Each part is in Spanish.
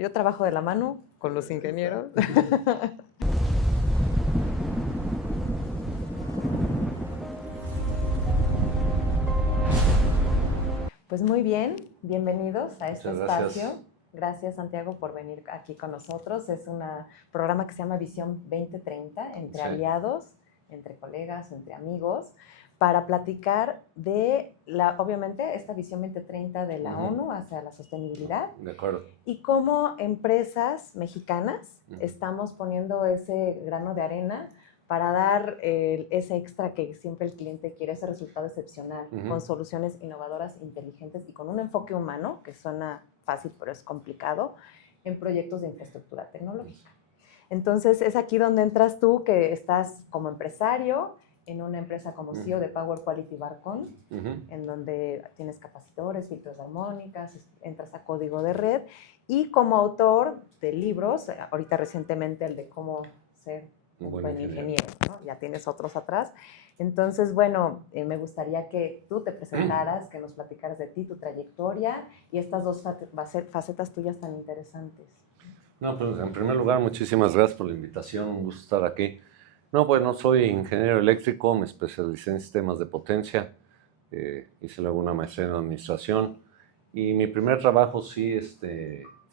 Yo trabajo de la mano con los ingenieros. Pues muy bien, bienvenidos a este espacio. Gracias, Santiago, por venir aquí con nosotros. Es un programa que se llama Visión 2030, entre aliados, entre colegas, entre amigos, para platicar de, obviamente, esta Visión 2030 de la ONU hacia la sostenibilidad. De acuerdo. Y cómo empresas mexicanas estamos poniendo ese grano de arena para dar ese extra que siempre el cliente quiere, ese resultado excepcional, con soluciones innovadoras, inteligentes y con un enfoque humano, que suena fácil pero es complicado, en proyectos de infraestructura tecnológica. Entonces es aquí donde entras tú, que estás como empresario, en una empresa como CEO de Power Quality Barcon, en donde tienes capacitores, filtros de armónicas, entras a código de red, y como autor de libros, ahorita recientemente el de cómo ser un buen ingeniero, ¿no? Ya tienes otros atrás. Entonces, bueno, me gustaría que tú te presentaras, que nos platicaras de ti, tu trayectoria y estas dos facetas tuyas tan interesantes. No, pues en primer lugar, muchísimas gracias por la invitación, un gusto estar aquí. No, bueno, soy ingeniero eléctrico, me especialicé en sistemas de potencia, hice luego una maestría en administración y mi primer trabajo sí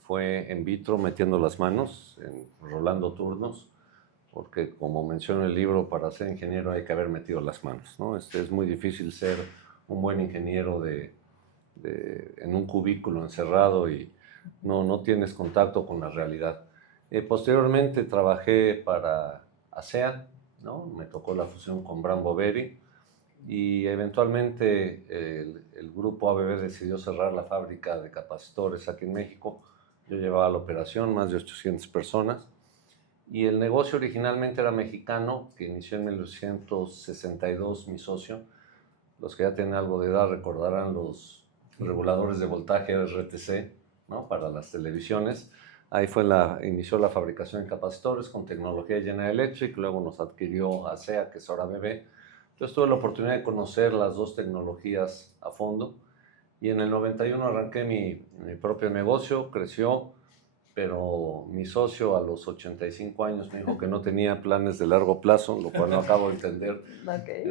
fue in vitro, metiendo las manos, rolando turnos, porque como menciona el libro, para ser ingeniero hay que haber metido las manos, ¿no? Es muy difícil ser un buen ingeniero en un cubículo encerrado y no tienes contacto con la realidad. Posteriormente trabajé para ASEA, ¿no? Me tocó la fusión con Brand-Boveri y eventualmente el grupo ABB decidió cerrar la fábrica de capacitores aquí en México. Yo llevaba la operación, más de 800 personas. Y el negocio originalmente era mexicano, que inició en 1962 mi socio. Los que ya tienen algo de edad recordarán los reguladores de voltaje RTC, ¿no? Para las televisiones. Ahí inició la fabricación de capacitores con tecnología General Electric, luego nos adquirió ASEA, que es ahora ABB. Entonces tuve la oportunidad de conocer las dos tecnologías a fondo y en el 91 arranqué mi propio negocio, creció, pero mi socio a los 85 años me dijo que no tenía planes de largo plazo, lo cual no acabo de entender. Okay.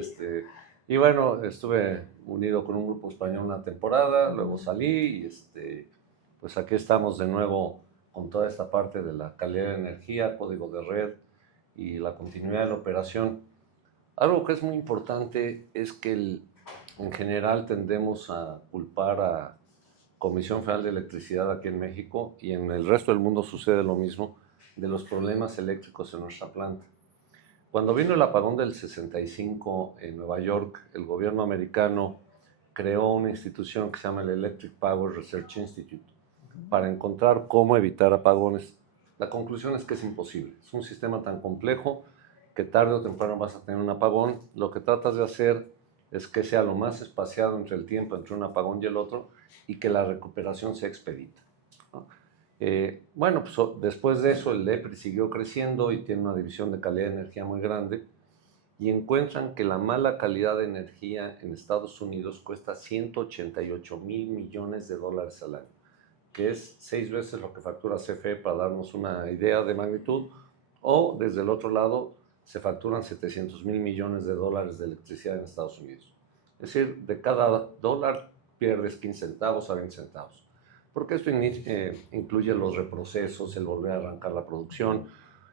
Y bueno, estuve unido con un grupo español una temporada, luego salí y pues aquí estamos de nuevo con toda esta parte de la calidad de energía, código de red y la continuidad de la operación. Algo que es muy importante es que en general tendemos a culpar a Comisión Federal de Electricidad aquí en México y en el resto del mundo sucede lo mismo, de los problemas eléctricos en nuestra planta. Cuando vino el apagón del 65 en Nueva York, el gobierno americano creó una institución que se llama el Electric Power Research Institute para encontrar cómo evitar apagones. La conclusión es que es imposible. Es un sistema tan complejo que tarde o temprano vas a tener un apagón. Lo que tratas de hacer es que sea lo más espaciado entre el tiempo entre un apagón y el otro y que la recuperación sea expedita, ¿no? Bueno, pues después de eso el EPRI siguió creciendo y tiene una división de calidad de energía muy grande y encuentran que la mala calidad de energía en Estados Unidos cuesta 188,000 millones de dólares al año, que es 6 veces lo que factura CFE, para darnos una idea de magnitud, o desde el otro lado se facturan 700,000 millones de dólares de electricidad en Estados Unidos. Es decir, de cada dólar pierdes 15 centavos a 20 centavos. Porque esto incluye los reprocesos, el volver a arrancar la producción,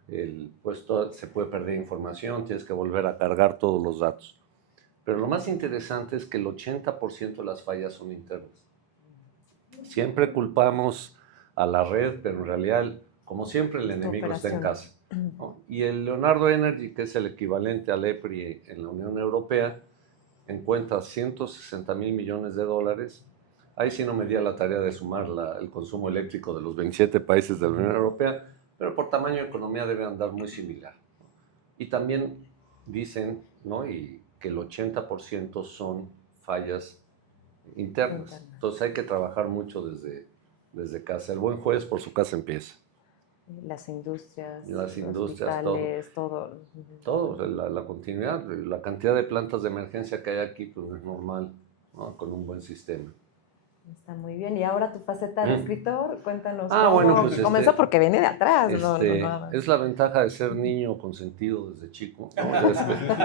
se puede perder información, tienes que volver a cargar todos los datos. Pero lo más interesante es que el 80% de las fallas son internas. Siempre culpamos a la red, pero en realidad, como siempre, el enemigo está en casa, ¿no? Y el Leonardo Energy, que es el equivalente al EPRI en la Unión Europea, encuentra 160,000 millones de dólares. Ahí sí no me di a la tarea de sumar el consumo eléctrico de los 27 países de la Unión Europea, pero por tamaño de economía debe andar muy similar. Y también dicen, ¿no? Y que el 80% son fallas internas. Entonces hay que trabajar mucho desde casa. El buen juez por su casa empieza. Las industrias, todo. Todo, la continuidad, la cantidad de plantas de emergencia que hay aquí, pues no es normal, ¿no? Con un buen sistema. Está muy bien. Y ahora tu faceta de escritor, cuéntanos Bueno, pues comenzó porque viene de atrás, es la ventaja de ser niño consentido desde chico.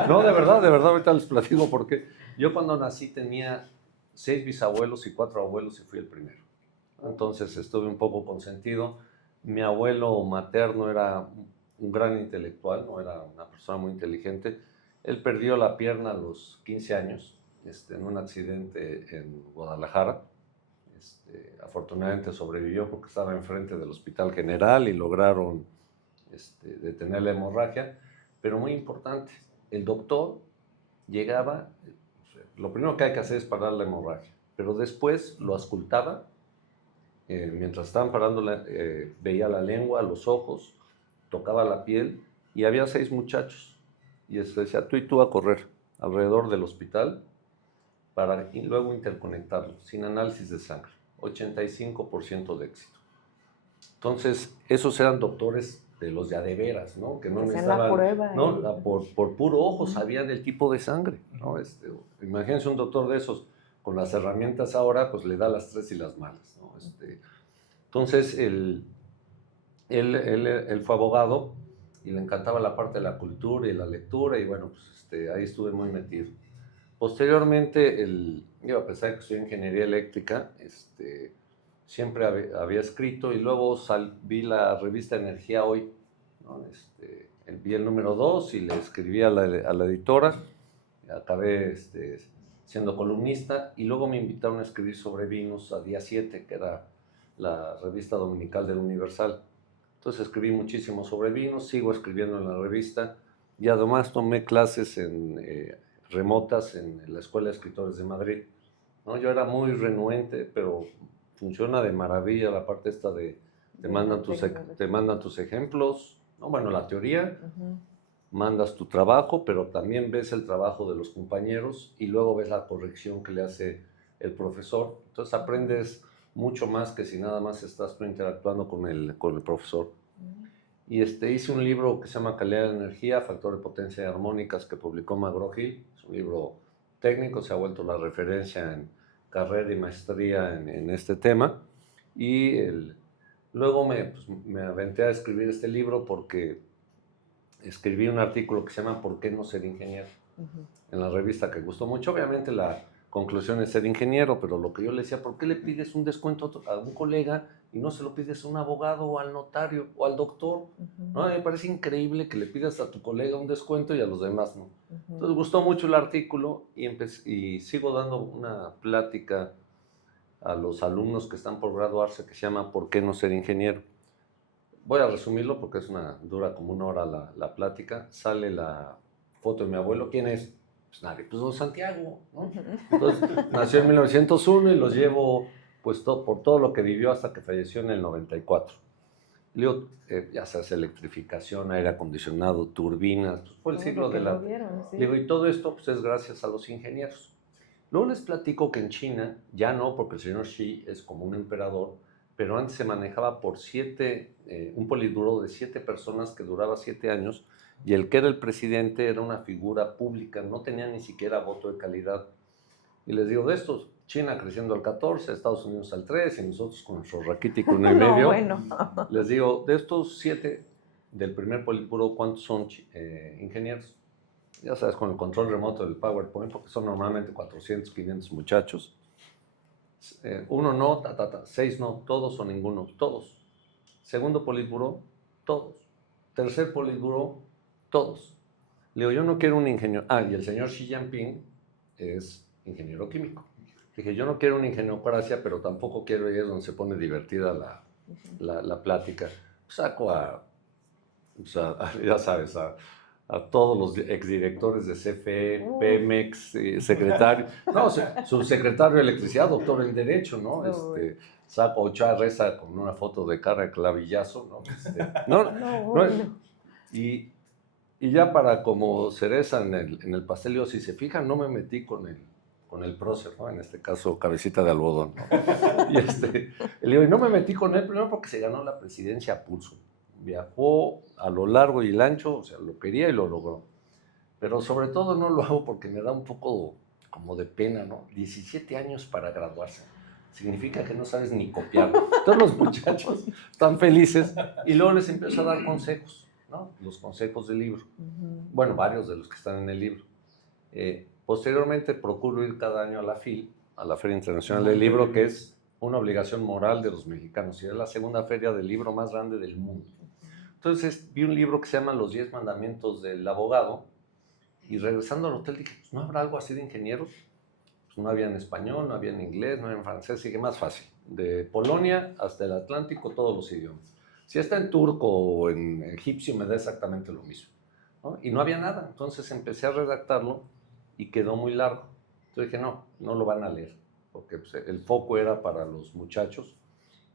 No, de verdad, ahorita les platico porque yo cuando nací tenía 6 bisabuelos y 4 abuelos y fui el primero. Entonces estuve un poco consentido. Mi abuelo materno era un gran intelectual, no era una persona muy inteligente. Él perdió la pierna a los 15 años en un accidente en Guadalajara. Afortunadamente sobrevivió porque estaba enfrente del Hospital General y lograron detener la hemorragia. Pero muy importante, el doctor llegaba, lo primero que hay que hacer es parar la hemorragia, pero después lo auscultaba. Mientras estaban parando, veía la lengua, los ojos, tocaba la piel y había 6 muchachos. Y decía, tú y tú a correr alrededor del hospital para y luego interconectarlos, sin análisis de sangre. 85% de éxito. Entonces, esos eran doctores de los de veras, ¿no? Que no necesitaban, la prueba, ¿no? Por puro ojo sabían del tipo de sangre, ¿no? Imagínense un doctor de esos con las herramientas ahora, pues le da las 3 y las malas, ¿no? Entonces, él fue abogado y le encantaba la parte de la cultura y la lectura y bueno, pues ahí estuve muy metido. Posteriormente, yo a pesar de que estudié ingeniería eléctrica, siempre había escrito y luego vi la revista Energía Hoy, ¿no? Vi el número 2 y le escribí a la editora, acabé siendo columnista y luego me invitaron a escribir sobre vinos a Día 7, que era la revista dominical del Universal. Entonces escribí muchísimo sobre vinos, sigo escribiendo en la revista y además tomé clases remotas en la Escuela de Escritores de Madrid, ¿no? Yo era muy renuente, pero funciona de maravilla la parte esta te mandan tus ejemplos, ¿no? Bueno, la teoría, mandas tu trabajo, pero también ves el trabajo de los compañeros y luego ves la corrección que le hace el profesor. Entonces aprendes mucho más que si nada más estás tú interactuando con el profesor. Y hice un libro que se llama Calidad de Energía, Factor de Potencia y Armónicas, que publicó McGraw-Hill. Es un libro técnico, se ha vuelto la referencia en carrera y maestría en este tema. Y luego me aventé a escribir este libro porque escribí un artículo que se llama ¿Por qué no ser ingeniero? En la revista, que gustó mucho. Obviamente la conclusión es ser ingeniero, pero lo que yo le decía, ¿por qué le pides un descuento a un colega y no se lo pides a un abogado o al notario o al doctor? ¿No? Me parece increíble que le pidas a tu colega un descuento y a los demás no. Entonces gustó mucho el artículo y sigo dando una plática a los alumnos que están por graduarse que se llama ¿Por qué no ser ingeniero? Voy a resumirlo porque dura como 1 hora la plática. Sale la foto de mi abuelo. ¿Quién es? Pues nadie, pues don Santiago, ¿no? Entonces, nació en 1901 y los llevo pues por todo lo que vivió hasta que falleció en el 94. Le digo, ya sabes, electrificación, aire acondicionado, turbinas, pues fue el siglo de la... Sí. Le digo, y todo esto pues es gracias a los ingenieros. Luego les platico que en China, ya no, porque el señor Xi es como un emperador, pero antes se manejaba por un politburo de 7 personas que duraba 7 años, y el que era el presidente era una figura pública, no tenía ni siquiera voto de calidad. Y les digo, de estos, China creciendo al 14, Estados Unidos al 3, y nosotros con nuestro raquítico 1,5. Bueno. Les digo, de estos 7 del primer politburo, ¿cuántos son ingenieros? Ya sabes, con el control remoto del PowerPoint, porque son normalmente 400, 500 muchachos. 1 no, 6 no, todos o ninguno, todos. Segundo politburo, todos. Tercer politburo, todos. Le digo, yo no quiero un ingeniero. Y el señor Xi Jinping es ingeniero químico. Dije, yo no quiero una ingeniocracia, pero tampoco quiero, y es donde se pone divertida la plática. Saco ya sabes, a todos los exdirectores de CFE, Pemex, secretario, subsecretario de Electricidad, doctor en Derecho, ¿no? Saco a Ochoa Reza con una foto de cara de clavillazo, ¿no? Y ya para como cereza en el pastel, yo, si se fijan, no me metí con el prócer, ¿no? En este caso, cabecita de algodón, ¿no? Y no me metí con él primero porque se ganó la presidencia a pulso. Viajó a lo largo y el ancho, o sea, lo quería y lo logró. Pero sobre todo no lo hago porque me da un poco como de pena, ¿no? 17 años para graduarse. significa que no sabes ni copiar. Todos los muchachos están felices y luego les empiezo a dar consejos, ¿no? Los consejos del libro. Bueno, varios de los que están en el libro. Posteriormente procuro ir cada año a la FIL, a la Feria Internacional del Libro, que es una obligación moral de los mexicanos y es la segunda feria del libro más grande del mundo. Entonces vi un libro que se llama Los 10 Mandamientos del Abogado y regresando al hotel dije, pues, ¿no habrá algo así de ingenieros? Pues no había en español, no había en inglés, no había en francés, así que más fácil. De Polonia hasta el Atlántico, todos los idiomas. Si está en turco o en egipcio me da exactamente lo mismo, ¿no? Y no había nada, entonces empecé a redactarlo y quedó muy largo. Entonces dije, no lo van a leer, porque pues, el foco era para los muchachos.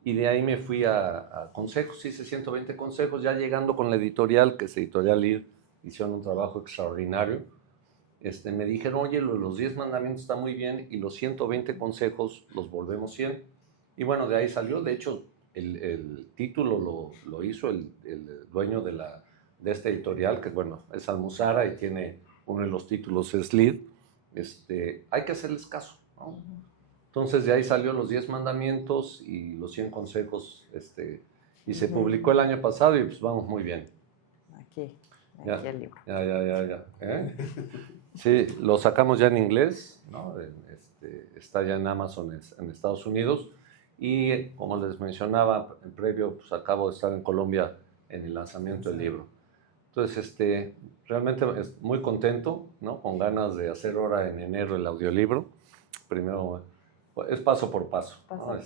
Y de ahí me fui a consejos, hice 120 consejos, ya llegando con la editorial, que es Editorial ID, hicieron un trabajo extraordinario. Me dijeron, oye, los 10 mandamientos está muy bien y los 120 consejos los volvemos 100. Y bueno, de ahí salió, de hecho, el título lo hizo el dueño de esta editorial, que bueno, es Almuzara y tiene uno de los títulos, es Lid. Hay que hacerles caso, ¿no? Entonces de ahí salió los 10 mandamientos y los 100 consejos, y se publicó el año pasado y pues vamos muy bien. Aquí el libro. Ya. Sí, lo sacamos ya en inglés, ¿no? Está ya en Amazon en Estados Unidos y como les mencionaba en previo, pues acabo de estar en Colombia en el lanzamiento del libro. Entonces, realmente es muy contento, ¿no? Con ganas de hacer ahora en enero el audiolibro. Primero, es paso por paso, ¿no?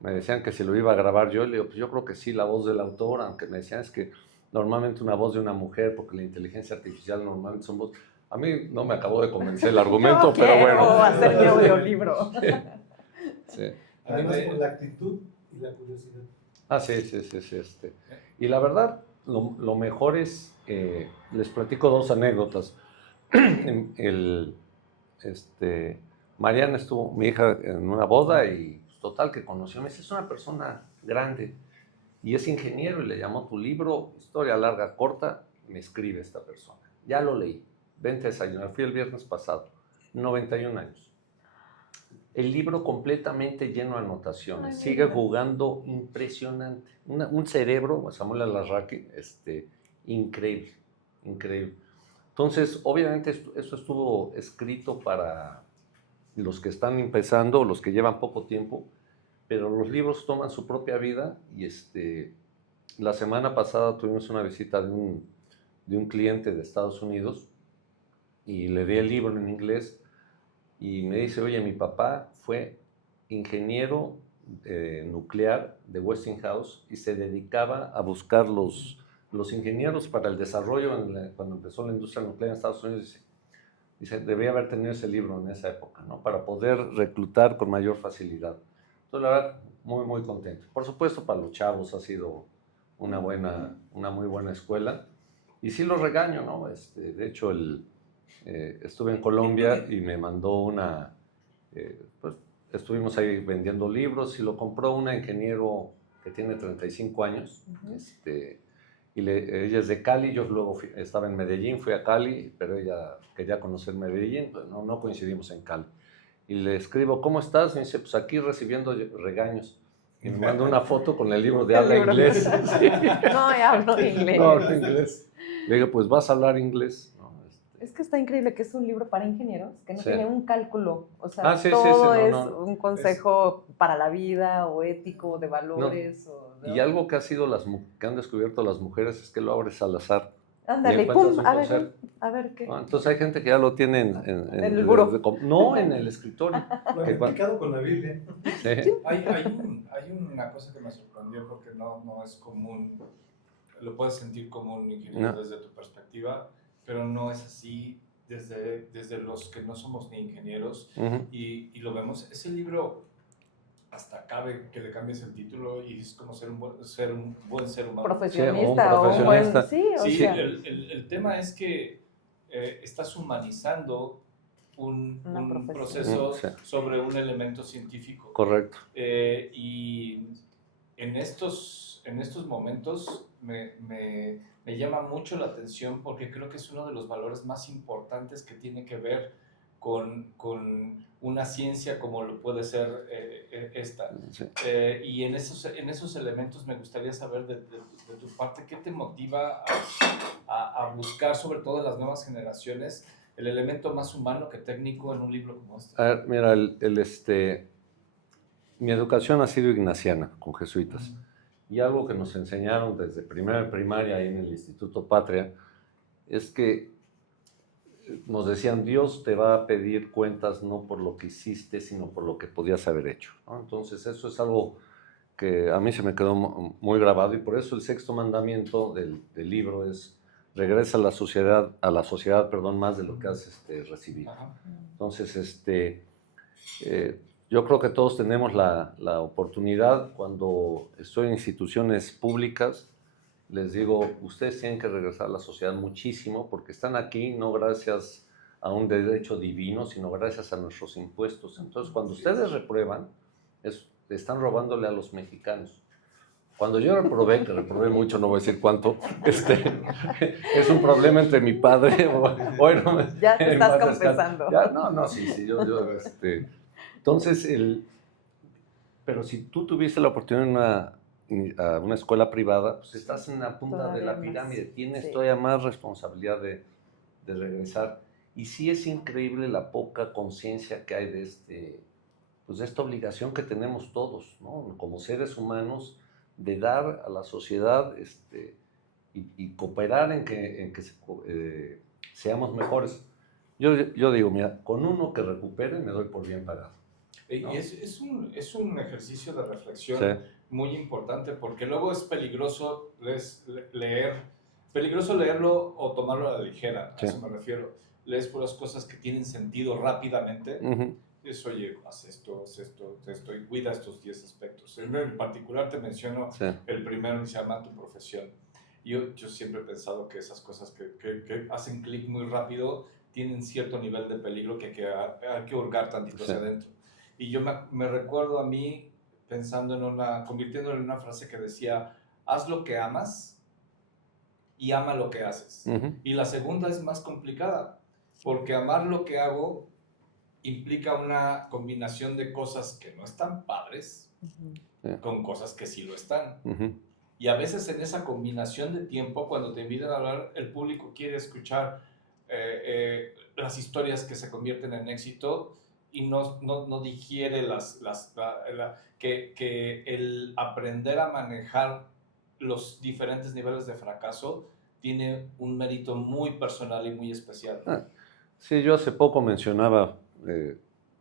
Me decían que si lo iba a grabar yo, le digo, pues yo creo que sí, la voz del autor, aunque me decían es que normalmente una voz de una mujer, porque la inteligencia artificial normalmente son voces. A mí no me acabó de convencer el argumento, pero bueno. Hacer mi audiolibro. Sí. Además, por la actitud y la curiosidad. Sí. Y la verdad, lo mejor es, les platico 2 anécdotas. Mariana estuvo, mi hija, en una boda y total que conoció, me dice, es una persona grande y es ingeniero y le llamó tu libro, historia larga, corta, me escribe esta persona. Ya lo leí, vente a desayunar, fui el viernes pasado, 91 años. El libro completamente lleno de anotaciones, sigue jugando impresionante. Un cerebro, Samuel Alarraqui, increíble. Entonces, obviamente eso estuvo escrito para los que están empezando, los que llevan poco tiempo, pero los libros toman su propia vida y la semana pasada tuvimos una visita de un cliente de Estados Unidos y le di el libro en inglés y me dice, oye, mi papá fue ingeniero nuclear de Westinghouse y se dedicaba a buscar los ingenieros para el desarrollo cuando empezó la industria nuclear en Estados Unidos. Dice, debía haber tenido ese libro en esa época, ¿no? Para poder reclutar con mayor facilidad. Entonces, la verdad, muy, muy contento. Por supuesto, para los chavos ha sido una muy buena escuela. Y sí los regaño, ¿no? De hecho, estuve en Colombia y me mandó pues estuvimos ahí vendiendo libros y lo compró una ingeniero que tiene 35 años. Ella es de Cali, yo luego estaba en Medellín, fui a Cali, pero ella quería conocer Medellín, pues no coincidimos en Cali. Y le escribo, ¿cómo estás? Me dice, pues aquí recibiendo regaños. Y me manda una foto con el libro de habla inglés. Sí. No, ya hablo inglés. No, hablo inglés. Le digo, pues vas a hablar inglés. No, Es que está increíble que es un libro para ingenieros, que no tiene un cálculo. O sea, un consejo para la vida, o ético, de valores. No. Y algo que que han descubierto las mujeres es que lo abres al azar. Ándale, pum, a ver qué. Entonces hay gente que ya lo tiene en el buró. No, en el escritorio. Lo he explicado con la Biblia. Sí. Hay una cosa que me sorprendió porque no es común, lo puedes sentir como un ingeniero desde tu perspectiva, pero no es así desde los que no somos ni ingenieros. Y lo vemos. Ese libro hasta cabe que le cambies el título y es como ser un buen ser humano. Profesionista. Sí, el tema es que estás humanizando un proceso sobre un elemento científico. Correcto. Y en estos momentos me llama mucho la atención porque creo que es uno de los valores más importantes que tiene que ver con una ciencia como lo puede ser esta. Sí. Y en esos elementos me gustaría saber de tu parte, ¿qué te motiva a buscar, sobre todo en las nuevas generaciones, el elemento más humano que técnico en un libro como este? A ver, mira, mi educación ha sido ignaciana, con jesuitas. Y algo que nos enseñaron desde primera primaria ahí en el Instituto Patria es que nos decían, Dios te va a pedir cuentas no por lo que hiciste, sino por lo que podías haber hecho, ¿no? Entonces eso es algo que a mí se me quedó muy grabado, y por eso el sexto mandamiento del libro es: regresa a la sociedad, más de lo que has recibido. Ajá. Entonces, yo creo que todos tenemos la oportunidad. Cuando estoy en instituciones públicas, les digo, ustedes tienen que regresar a la sociedad muchísimo, porque están aquí no gracias a un derecho divino, sino gracias a nuestros impuestos. Entonces, cuando ustedes reprueban, están robándole a los mexicanos. Cuando yo reprobé mucho, no voy a decir cuánto, es un problema entre mi padre. Bueno, ya te estás confesando. Sí, entonces, pero si tú tuviste la oportunidad a una escuela privada, pues estás en la punta todavía de la más, pirámide, tienes sí, todavía más responsabilidad de regresar. Y sí es increíble la poca conciencia que hay de esta obligación que tenemos todos, ¿no? Como seres humanos, de dar a la sociedad y cooperar en que seamos mejores. Yo digo, mira, con uno que recupere me doy por bien pagado, ¿no? Y es un ejercicio de reflexión, sí, muy importante, porque luego es peligroso peligroso leerlo o tomarlo a la ligera, sí. a eso me refiero. Lees puras cosas que tienen sentido rápidamente. Uh-huh. Es, oye, haz esto, y cuida estos 10 aspectos. En particular te menciono Sí. el primero, que se llama tu profesión. Yo siempre he pensado que esas cosas que hacen clic muy rápido tienen cierto nivel de peligro que hay que hurgar tantito Sí. hacia adentro. Y yo me recuerdo a mí pensando convirtiéndolo en una frase que decía: haz lo que amas y ama lo que haces. Uh-huh. Y la segunda es más complicada, porque amar lo que hago implica una combinación de cosas que no están padres con cosas que sí lo están. Uh-huh. Y a veces en esa combinación de tiempo, cuando te invitan a hablar, el público quiere escuchar las historias que se convierten en éxito y no digiere que el aprender a manejar los diferentes niveles de fracaso tiene un mérito muy personal y muy especial. Sí, yo hace poco mencionaba,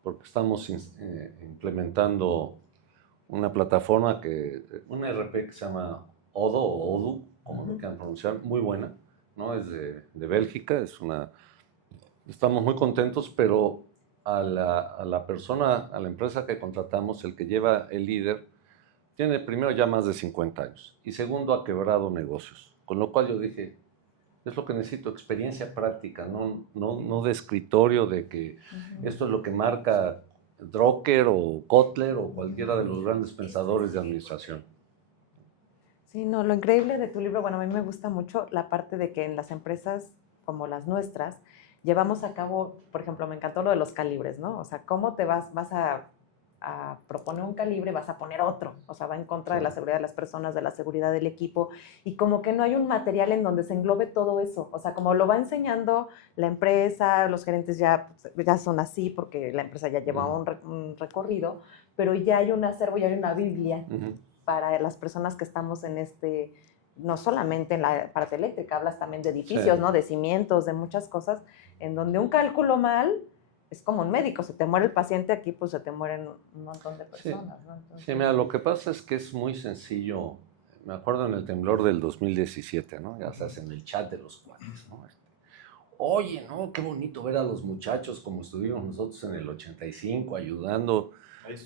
porque estamos implementando una plataforma, una ERP que se llama Odoo o Odoo, como lo quieran pronunciar, muy buena, ¿no? Es de Bélgica, estamos muy contentos, pero a la empresa que contratamos, el que lleva el líder, tiene primero ya más de 50 años y segundo ha quebrado negocios, con lo cual yo dije, es lo que necesito, experiencia práctica, no de escritorio, de que esto es lo que marca Drucker o Kotler o cualquiera de los grandes pensadores de administración. Sí, no, lo increíble de tu libro, bueno, a mí me gusta mucho la parte de que en las empresas como las nuestras llevamos a cabo, por ejemplo, me encantó lo de los calibres, ¿no? O sea, ¿cómo te vas a proponer un calibre, vas a poner otro? O sea, va en contra de la seguridad de las personas, de la seguridad del equipo, y como que no hay un material en donde se englobe todo eso. O sea, como lo va enseñando la empresa, los gerentes ya son así porque la empresa ya lleva un recorrido, pero ya hay un acervo, ya hay una Biblia para las personas que estamos en no solamente en la parte eléctrica, hablas también de edificios, sí, ¿no? De cimientos, de muchas cosas, en donde un cálculo mal es como un médico, se te muere el paciente, aquí pues se te mueren un montón de personas, ¿no? Entonces, sí, mira, lo que pasa es que es muy sencillo. Me acuerdo en el temblor del 2017, ¿no? Ya sabes, en el chat de los cuates, ¿no? Oye, ¿no? Qué bonito ver a los muchachos como estuvimos nosotros en el 85 ayudando.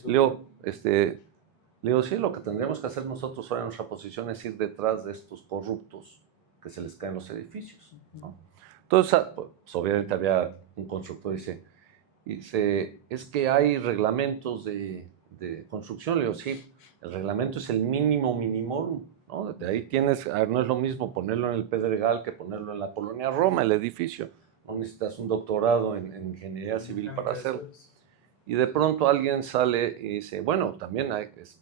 Le digo, sí, lo que tendríamos que hacer nosotros ahora en nuestra posición es ir detrás de estos corruptos que se les caen los edificios, ¿no? Entonces, pues, obviamente había un constructor y dice, es que hay reglamentos de construcción. Le digo, sí, el reglamento es el mínimo minimorum, ¿no? De ahí tienes, no es lo mismo ponerlo en el Pedregal que ponerlo en la Colonia Roma, el edificio. no necesitas un doctorado en ingeniería civil para hacerlo. Y de pronto alguien sale y dice, bueno, también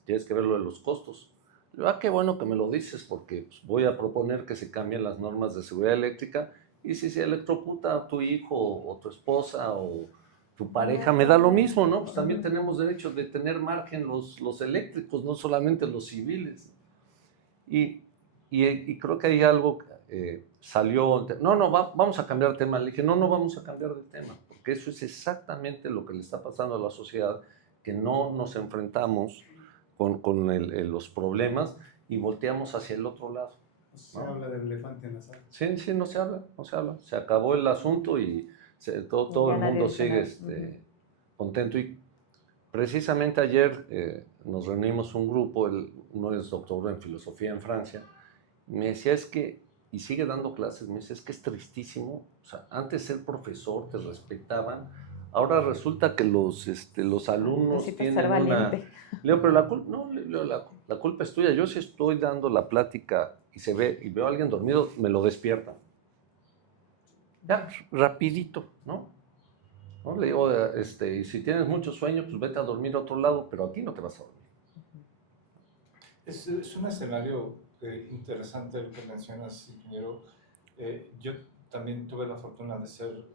tienes que ver lo de los costos. Le digo, qué bueno que me lo dices, porque pues, voy a proponer que se cambien las normas de seguridad eléctrica, y si se electrocuta a tu hijo o tu esposa o tu pareja, me da lo mismo, ¿no? Pues también tenemos derecho de tener margen los eléctricos, no solamente los civiles. Y creo que hay algo salió, vamos a cambiar de tema. Le dije, no vamos a cambiar de tema, porque eso es exactamente lo que le está pasando a la sociedad, que no nos enfrentamos con los problemas y volteamos hacia el otro lado. Se habla del elefante en la sala. Sí, no se habla. Se acabó el asunto y todo el mundo sigue contento. Y precisamente ayer nos reunimos un grupo, uno es doctor en filosofía en Francia, me decía y sigue dando clases, me dice, es que es tristísimo, o sea, antes ser profesor te respetaban, ahora resulta que los alumnos tienen una... Le digo, pero la culpa es tuya, yo si estoy dando la plática y veo a alguien dormido, me lo despiertan. Ya, rapidito, ¿no? Le digo, y si tienes mucho sueño, pues vete a dormir a otro lado, pero aquí no te vas a dormir. Es un escenario interesante el que mencionas, ingeniero. Yo también tuve la fortuna de ser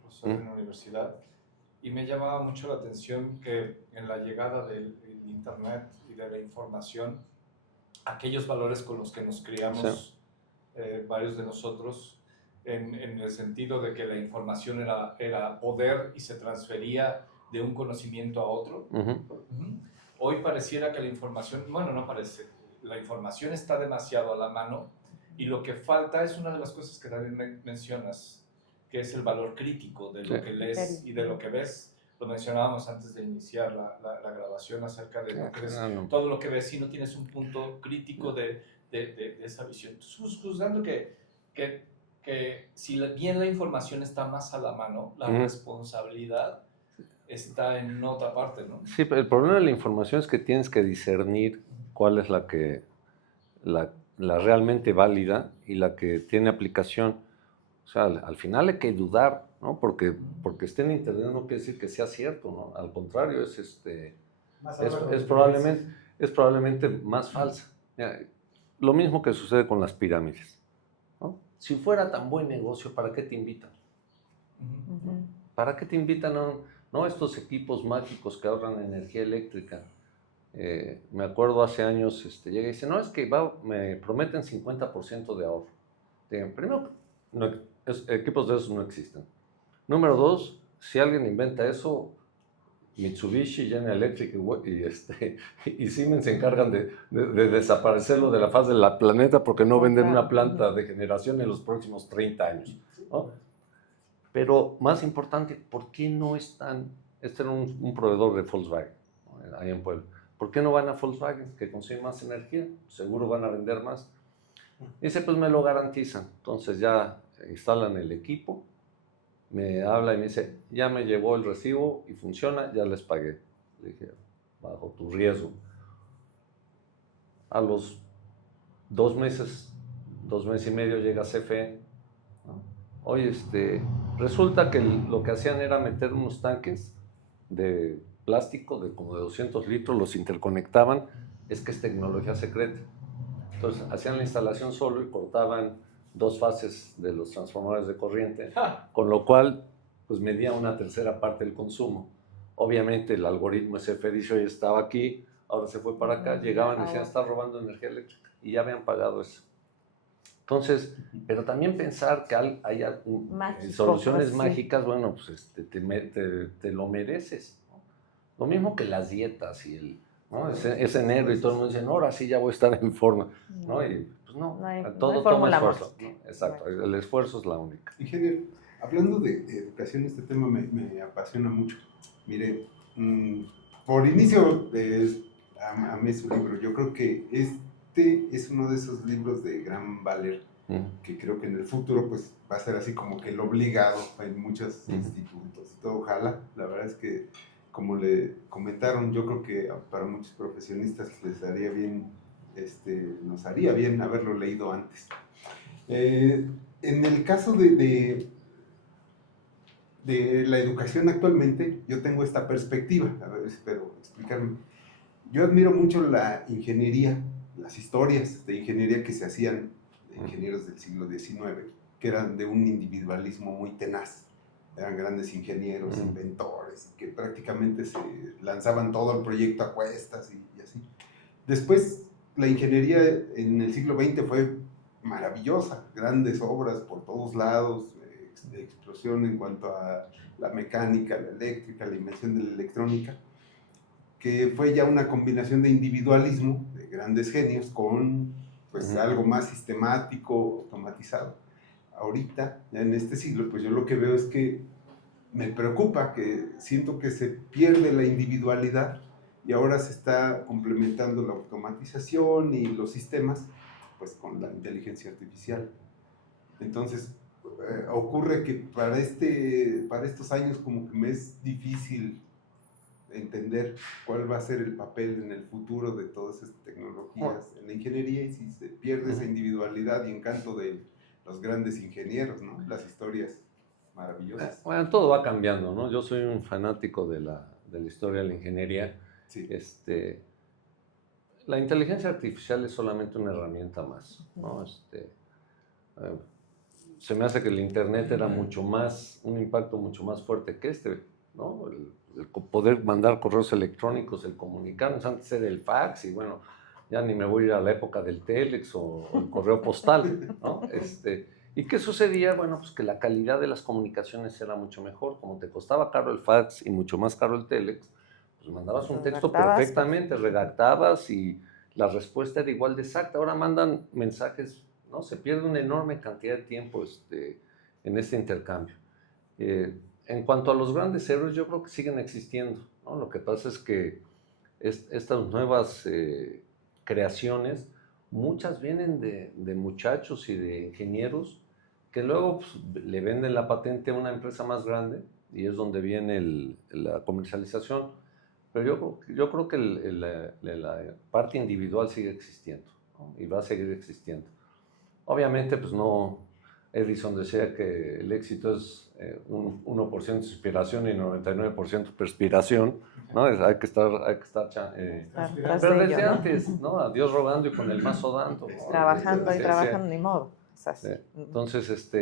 profesor en la universidad y me llamaba mucho la atención que en la llegada del Internet y de la información, aquellos valores con los que nos criamos, varios de nosotros, en el sentido de que la información era poder y se transfería de un conocimiento a otro. Hoy pareciera que la información, no parece, la información está demasiado a la mano y lo que falta es una de las cosas que también mencionas, que es el valor crítico de lo que lees y de lo que ves. Lo mencionábamos antes de iniciar la grabación acerca de lo que ves, todo lo que ves, si no tienes un punto crítico de esa visión. Entonces, juzgando que si bien la información está más a la mano, la responsabilidad está en otra parte, ¿no? Sí, pero el problema de la información es que tienes que discernir cuál es la realmente válida y la que tiene aplicación. O sea, al final hay que dudar, ¿no? Porque esté en internet no quiere decir que sea cierto, ¿no? Al contrario, es probablemente más falsa. Lo mismo que sucede con las pirámides, ¿no? Si fuera tan buen negocio, ¿para qué te invitan? ¿Para qué te invitan a estos equipos mágicos que ahorran energía eléctrica? Me acuerdo hace años, llega y dice, no, es que me prometen 50% de ahorro. Primero, equipos de esos no existen. Número dos, si alguien inventa eso, Mitsubishi, General Electric y Siemens se encargan de desaparecerlo de la faz del planeta porque no venden una planta de generación en los próximos 30 años, ¿no? Pero más importante, ¿por qué no están? Este era un proveedor de Volkswagen, ¿no? Ahí en Puebla. ¿Por qué no van a Volkswagen, que consiguen más energía? Seguro van a vender más. Dice, pues me lo garantizan. Entonces ya instalan el equipo, me habla y me dice, ya me llegó el recibo y funciona, ya les pagué. Le dije, bajo tu riesgo. A los 2 meses y medio llega CFE. Oye, resulta que lo que hacían era meter unos tanques de plástico de como de 200 litros, los interconectaban, es que es tecnología secreta. Entonces hacían la instalación solo y cortaban 2 fases de los transformadores de corriente, con lo cual pues medía una tercera parte del consumo. Obviamente el algoritmo SF dice, oye, estaba aquí, ahora se fue para acá, llegaban y decían, está robando energía eléctrica, y ya habían pagado eso. Entonces, pero también pensar que hay soluciones mágicas, bueno, pues te lo mereces, ¿no? Lo mismo que las dietas y ¿no? Es enero y todo el mundo dice, no, ahora sí ya voy a estar en forma, ¿no? Y pues no todo toma esfuerzo, ¿no? Exacto, el esfuerzo es la única. Ingeniero, hablando de educación, este tema me apasiona mucho. Mire, por inicio amé su libro. Yo creo que es uno de esos libros de gran valer que creo que en el futuro pues va a ser así como que el obligado en muchos institutos y todo. Ojalá, la verdad es que como le comentaron, yo creo que para muchos profesionistas les haría bien, nos haría bien haberlo leído antes. En el caso de de la educación actualmente, yo tengo esta perspectiva, a ver, espero explicarme. Yo admiro mucho la ingeniería, las historias de ingeniería que se hacían de ingenieros del siglo XIX, que eran de un individualismo muy tenaz. Eran grandes ingenieros, inventores, que prácticamente se lanzaban todo el proyecto a cuestas y así. Después, la ingeniería en el siglo XX fue maravillosa, grandes obras por todos lados, de explosión en cuanto a la mecánica, la eléctrica, la invención de la electrónica, que fue ya una combinación de individualismo, de grandes genios, con pues algo más sistemático, automatizado. Ahorita, ya en este siglo, pues yo lo que veo es que me preocupa, que siento que se pierde la individualidad y ahora se está complementando la automatización y los sistemas pues con la inteligencia artificial. Entonces, ocurre que para estos años como que me es difícil entender cuál va a ser el papel en el futuro de todas estas tecnologías en la ingeniería y si se pierde esa individualidad y encanto de los grandes ingenieros, ¿no? Las historias maravillosas. Bueno, todo va cambiando, ¿no? Yo soy un fanático de la historia de la ingeniería. Sí. La inteligencia artificial es solamente una herramienta más, ¿no? Se me hace que el Internet era un impacto mucho más fuerte que ¿no? El poder mandar correos electrónicos, el comunicarnos, antes era el fax y bueno, ya ni me voy a ir a la época del telex o el correo postal, ¿no? ¿Y qué sucedía? Bueno, pues que la calidad de las comunicaciones era mucho mejor, como te costaba caro el fax y mucho más caro el telex, pues mandabas un texto perfectamente, redactabas y la respuesta era igual de exacta. Ahora mandan mensajes, ¿no? Se pierde una enorme cantidad de tiempo en este intercambio. En cuanto a los grandes héroes, yo creo que siguen existiendo, ¿no? Lo que pasa es que estas nuevas creaciones, muchas vienen de muchachos y de ingenieros que luego pues, le venden la patente a una empresa más grande y es donde viene la comercialización. Pero yo creo que la parte individual sigue existiendo, ¿no? Y va a seguir existiendo. Obviamente, pues no, Edison decía que el éxito es un 1% inspiración y 99% perspiración, ¿no? Hay que estar pero desde antes, ¿no? A Dios rogando y con el mazo dando, ¿no? Trabajando y trabajando, ni modo. Entonces,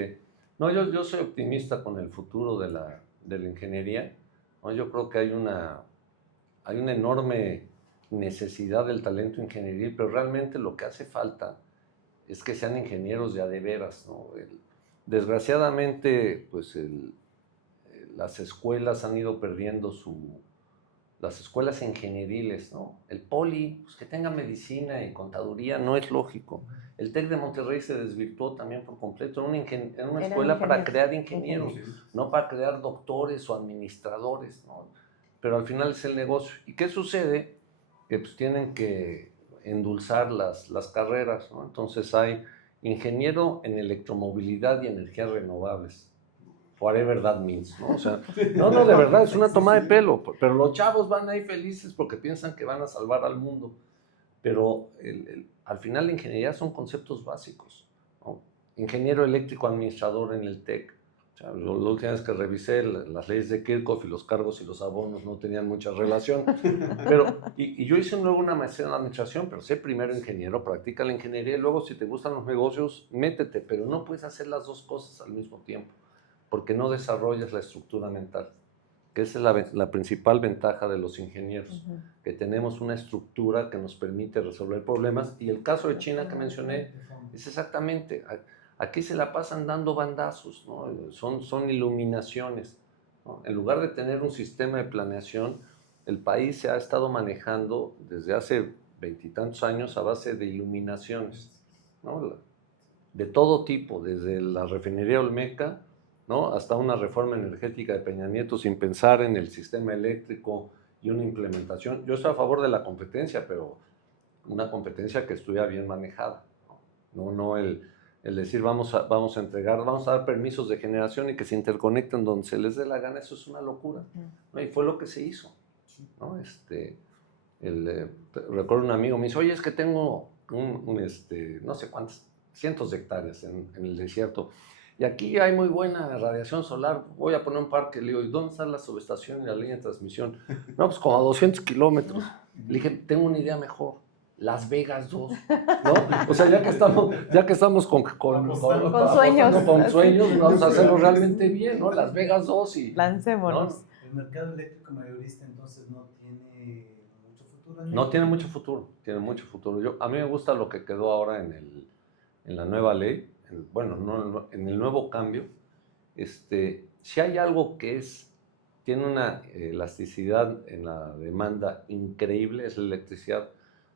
no, yo soy optimista con el futuro de la ingeniería, ¿no? Yo creo que hay una enorme necesidad del talento ingenieril, pero realmente lo que hace falta es que sean ingenieros ya de veras, ¿no? Desgraciadamente, pues las escuelas han ido perdiendo las escuelas ingenieriles, ¿no? El poli, pues que tenga medicina y contaduría, no es lógico. El TEC de Monterrey se desvirtuó también por completo. Era una escuela para crear ingenieros, no para crear doctores o administradores, ¿no? Pero al final es el negocio. ¿Y qué sucede? Que pues tienen que endulzar las carreras, ¿no? Entonces hay ingeniero en electromovilidad y energías renovables. Whatever that means, ¿no? O sea, no, de verdad, es una toma de pelo. Pero los chavos van ahí felices porque piensan que van a salvar al mundo. Pero al final la ingeniería son conceptos básicos, ¿no? Ingeniero eléctrico administrador en el TEC. O sea, la última vez que revisé las leyes de Kirchhoff y los cargos y los abonos no tenían mucha relación. Pero, y yo hice luego una maestría en la administración, pero sé primero ingeniero, practica la ingeniería y luego si te gustan los negocios, métete, pero no puedes hacer las dos cosas al mismo tiempo, porque no desarrollas la estructura mental, que esa es la principal ventaja de los ingenieros, que tenemos una estructura que nos permite resolver problemas. Y el caso de China que mencioné es exactamente... Aquí se la pasan dando bandazos, ¿no? Son iluminaciones, ¿no? En lugar de tener un sistema de planeación, el país se ha estado manejando desde hace 20 y tantos años a base de iluminaciones, ¿no? De todo tipo, desde la refinería Olmeca, ¿no? Hasta una reforma energética de Peña Nieto sin pensar en el sistema eléctrico y una implementación. Yo estoy a favor de la competencia, pero una competencia que estuviera bien manejada, no el decir vamos a dar permisos de generación y que se interconecten donde se les dé la gana. Eso es una locura, ¿no? Y fue lo que se hizo, ¿no? Recuerdo un amigo me dice, oye, es que tengo no sé cuántas, cientos de hectáreas en el desierto, y aquí hay muy buena radiación solar, voy a poner un parque, le digo, ¿y dónde está la subestación y la línea de transmisión? No, pues como a 200 kilómetros. Le dije, tengo una idea mejor, Las Vegas 2, ¿no? O sea, ya que estamos con sueños, con sueños, vamos a hacerlo realmente bien, ¿no? Las Vegas 2 y... Lancémonos. ¿no? El mercado eléctrico mayorista entonces no tiene mucho futuro. No, tiene mucho futuro, tiene mucho futuro. A mí me gusta lo que quedó ahora en la nueva ley, en el nuevo cambio. Si hay algo que tiene una elasticidad en la demanda increíble, es la electricidad.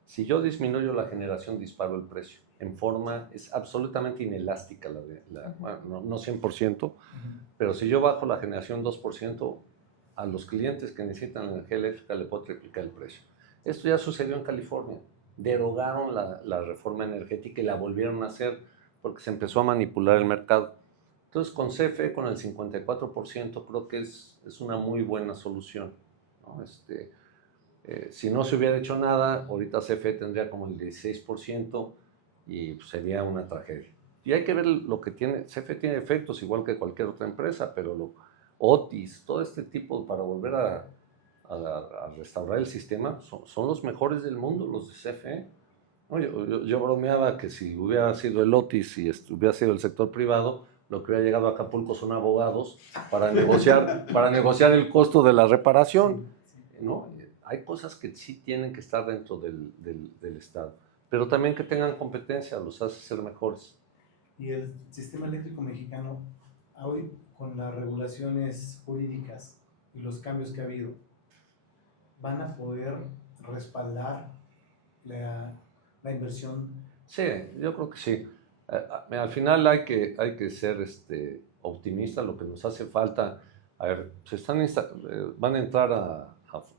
Si yo disminuyo la generación, disparo el precio. Es absolutamente inelástica, bueno, no 100%, pero si yo bajo la generación 2%, a los clientes que necesitan energía eléctrica le puedo triplicar el precio. Esto ya sucedió en California. Derogaron la reforma energética y la volvieron a hacer porque se empezó a manipular el mercado. Entonces, con CFE, con el 54%, creo que es una muy buena solución, ¿no? Si no se hubiera hecho nada, ahorita CFE tendría como el 16% y pues, sería una tragedia. Y hay que ver lo que tiene. CFE tiene efectos igual que cualquier otra empresa, pero Otis, todo este tipo para volver a restaurar el sistema, son los mejores del mundo, los de CFE. ¿No? Yo bromeaba que si hubiera sido el Otis y hubiera sido el sector privado, lo que hubiera llegado a Acapulco son abogados para negociar el costo de la reparación, ¿no? Hay cosas que sí tienen que estar dentro del Estado, pero también que tengan competencia, los hace ser mejores. Y el sistema eléctrico mexicano, hoy con las regulaciones jurídicas y los cambios que ha habido, ¿van a poder respaldar la inversión? Sí, yo creo que sí. Al final hay que ser optimistas. Lo que nos hace falta, a ver, van a entrar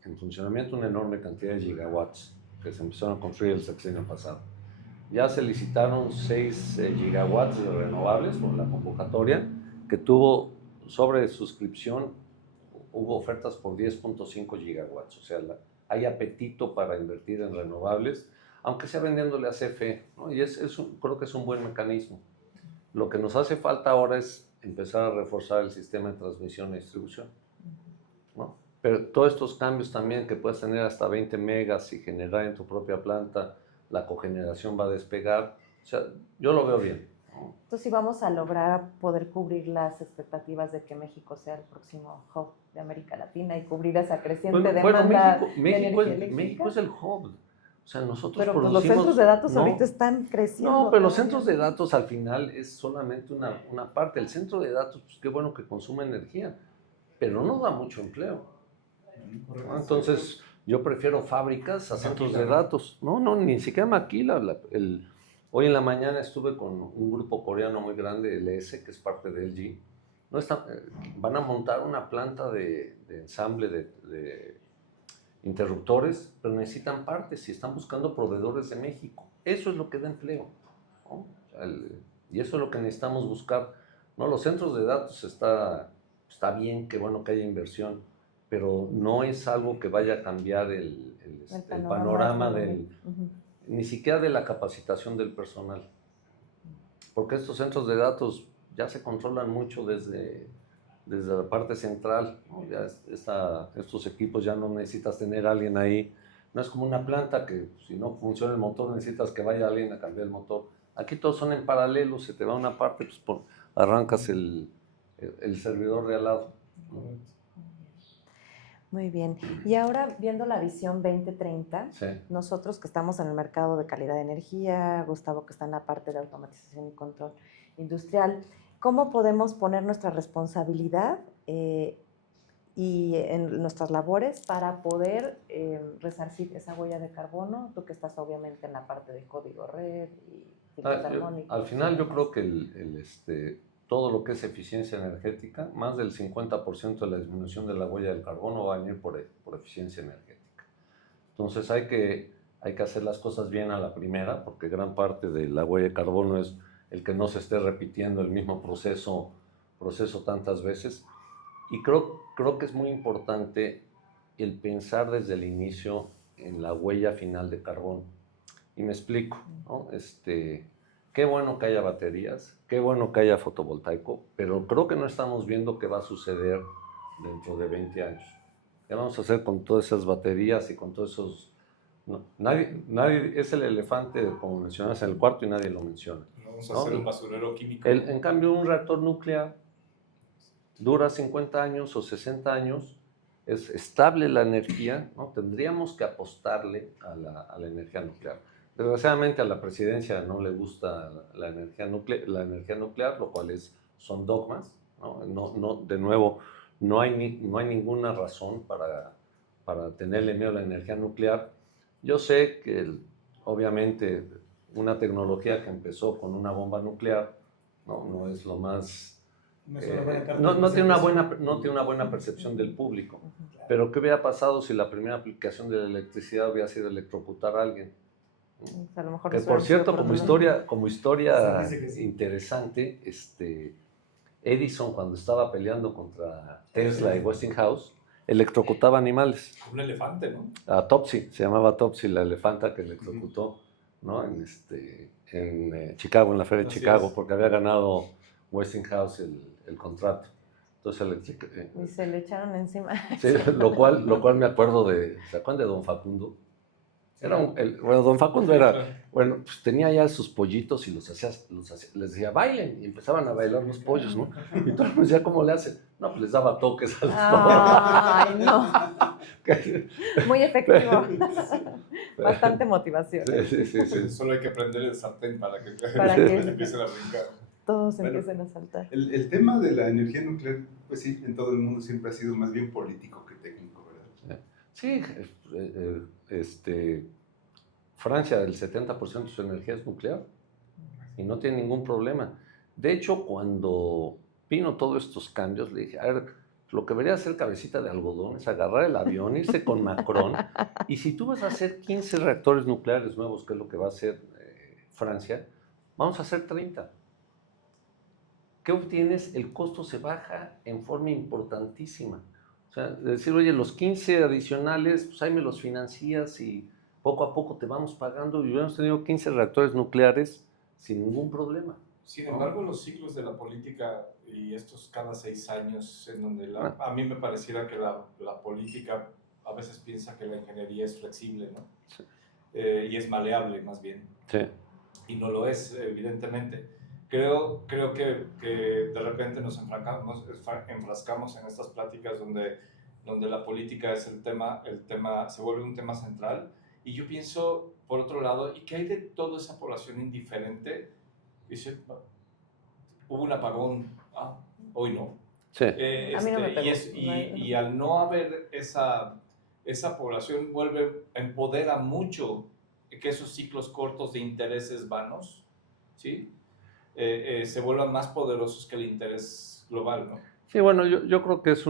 en funcionamiento una enorme cantidad de gigawatts que se empezaron a construir el sexenio pasado. Ya se licitaron 6 gigawatts de renovables por la convocatoria, que tuvo sobre suscripción, hubo ofertas por 10.5 gigawatts. O sea, hay apetito para invertir en renovables, aunque sea vendiéndole a CFE, ¿no? Y creo que es un buen mecanismo. Lo que nos hace falta ahora es empezar a reforzar el sistema de transmisión y distribución, ¿no? Pero todos estos cambios también, que puedes tener hasta 20 megas y generar en tu propia planta, la cogeneración va a despegar. O sea, yo lo veo bien, ¿no? Entonces, sí vamos a lograr poder cubrir las expectativas de que México sea el próximo hub de América Latina y cubrir esa creciente demanda de energía eléctrica. México es el hub. O sea, nosotros pero pues, producimos... los centros de datos no, ahorita están creciendo. No, pero los centros de datos al final es solamente una parte. El centro de datos, pues qué bueno que consume energía, pero no da mucho empleo, ¿no? Entonces, yo prefiero fábricas a centros de datos. No, ni siquiera maquila. Hoy en la mañana estuve con un grupo coreano muy grande, LS, que es parte de LG. Van a montar una planta de ensamble de interruptores, pero necesitan partes y están buscando proveedores de México. Eso es lo que da empleo, ¿no? O sea, y eso es lo que necesitamos buscar, ¿no? Los centros de datos está bien, qué bueno que haya inversión, pero no es algo que vaya a cambiar el panorama ni siquiera de la capacitación del personal, porque estos centros de datos ya se controlan mucho desde la parte central, ¿no? Ya estos equipos ya no necesitas tener a alguien ahí. No es como una planta que si no funciona el motor necesitas que vaya alguien a cambiar el motor. Aquí todos son en paralelo, se te va una parte, pues arrancas el servidor de al lado, ¿no? Muy bien. Y ahora, viendo la visión 2030, Sí. nosotros que estamos en el mercado de calidad de energía, Gustavo que está en la parte de automatización y control industrial, ¿cómo podemos poner nuestra responsabilidad y en nuestras labores para poder resarcir esa huella de carbono? Tú que estás obviamente en la parte de código red y filtros armónicos. Al final yo creo que todo lo que es eficiencia energética, más del 50% de la disminución de la huella del carbono va a venir por eficiencia energética. Entonces hay que hacer las cosas bien a la primera, porque gran parte de la huella de carbono es el que no se esté repitiendo el mismo proceso tantas veces. Y creo que es muy importante el pensar desde el inicio en la huella final de carbono. Y me explico, ¿no? qué bueno que haya baterías, qué bueno que haya fotovoltaico, pero creo que no estamos viendo qué va a suceder dentro de 20 años. ¿Qué vamos a hacer con todas esas baterías y con todos esos... No, nadie es el elefante, como mencionas, en el cuarto y nadie lo menciona. Vamos a hacer un basurero químico. En cambio, un reactor nuclear dura 50 años o 60 años, es estable la energía, ¿no? Tendríamos que apostarle a la energía nuclear. Desgraciadamente a la presidencia no le gusta la energía nuclear, lo cual son dogmas, ¿no? De nuevo, no hay ninguna razón para tenerle miedo a la energía nuclear. Yo sé que obviamente una tecnología que empezó con una bomba nuclear no es lo más... No tiene una buena percepción del público. Pero ¿qué hubiera pasado si la primera aplicación de la electricidad hubiera sido electrocutar a alguien? A lo mejor que por cierto, como historia interesante, Edison, cuando estaba peleando contra Tesla y Westinghouse, electrocutaba animales. Un elefante, ¿no? A Topsy, se llamaba Topsy, la elefanta que electrocutó, ¿no? En Chicago, en la feria de Chicago, porque había ganado Westinghouse el contrato. Entonces, y se le echaron encima. Sí, lo cual me acuerdo ¿se acuerdan de Don Facundo? Don Facundo pues tenía ya sus pollitos y los hacía, les decía, bailen, y empezaban a bailar los pollos, ¿no? Y todo el mundo decía, ¿cómo le hacen? No, pues les daba toques a los pollos. Ay, no. Muy efectivo. Bastante motivación. Sí. Solo hay que prender el sartén para que empiecen a brincar. Todos empiecen a saltar. El tema de la energía nuclear, pues sí, en todo el mundo siempre ha sido más bien político que técnico, ¿verdad? Sí, Francia, el 70% de su energía es nuclear y no tiene ningún problema. De hecho, cuando vino todos estos cambios, le dije, a ver, lo que debería hacer cabecita de algodón es agarrar el avión, irse con Macron, y si tú vas a hacer 15 reactores nucleares nuevos, que es lo que va a hacer Francia, vamos a hacer 30. ¿Qué obtienes? El costo se baja en forma importantísima. O sea, decir, oye, los 15 adicionales, pues ahí me los financias y poco a poco te vamos pagando, y hubiéramos tenido 15 reactores nucleares sin ningún problema. Sin embargo, los ciclos de la política y estos cada 6 años, en donde a mí me pareciera que la política a veces piensa que la ingeniería es flexible, ¿no? Sí. Y es maleable, más bien. Sí. Y no lo es, evidentemente. Creo que de repente nos enfrascamos en estas pláticas donde la política es el tema se vuelve un tema central. Y yo pienso, por otro lado, ¿y qué hay de toda esa población indiferente? Dice, hubo un apagón, hoy no. Sí. A mí no me pegó. Y al no haber esa población, empodera mucho que esos ciclos cortos de intereses vanos, ¿sí? Se vuelvan más poderosos que el interés global, ¿no? Sí, bueno, yo creo que es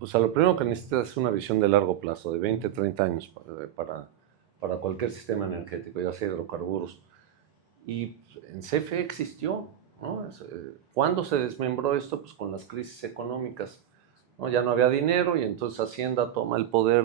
o sea, lo primero que necesitas es una visión de largo plazo, de 20, 30 años para cualquier sistema energético, ya sea hidrocarburos. Y en CFE existió, ¿no? ¿Cuándo se desmembró esto? Pues con las crisis económicas, ¿no? Ya no había dinero y entonces Hacienda toma el poder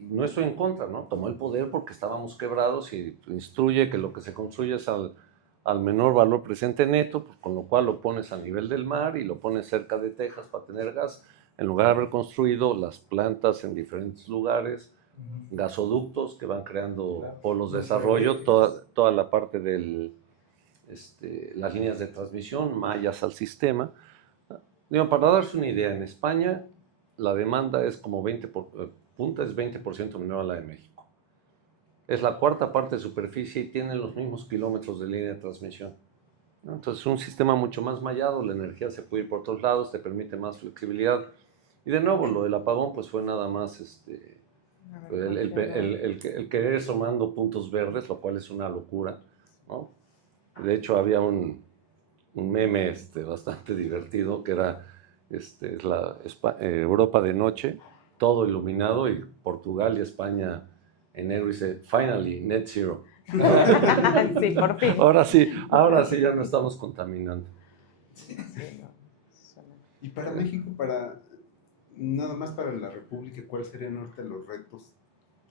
no estoy en contra, ¿no? Tomó el poder porque estábamos quebrados y instruye que lo que se construye es al menor valor presente neto, pues, con lo cual lo pones a nivel del mar y lo pones cerca de Texas para tener gas, en lugar de haber construido las plantas en diferentes lugares, gasoductos que van creando polos de desarrollo, toda la parte de las líneas de transmisión, mallas al sistema. Digo, para darse una idea, en España la demanda es como 20% menor a la de México. Es la cuarta parte de superficie y tiene los mismos kilómetros de línea de transmisión, ¿no? Entonces, un sistema mucho más mallado, la energía se puede ir por todos lados, te permite más flexibilidad. Y de nuevo, lo del apagón pues fue nada más el querer sumando puntos verdes, lo cual es una locura, ¿no? De hecho, había un meme bastante divertido que era Europa de noche, todo iluminado, y Portugal y España en negro, dice, finally, net zero. Sí, por fin. Ahora sí ya no estamos contaminando. Sí, no. Y para México, nada más para la República, ¿cuáles serían ahorita los retos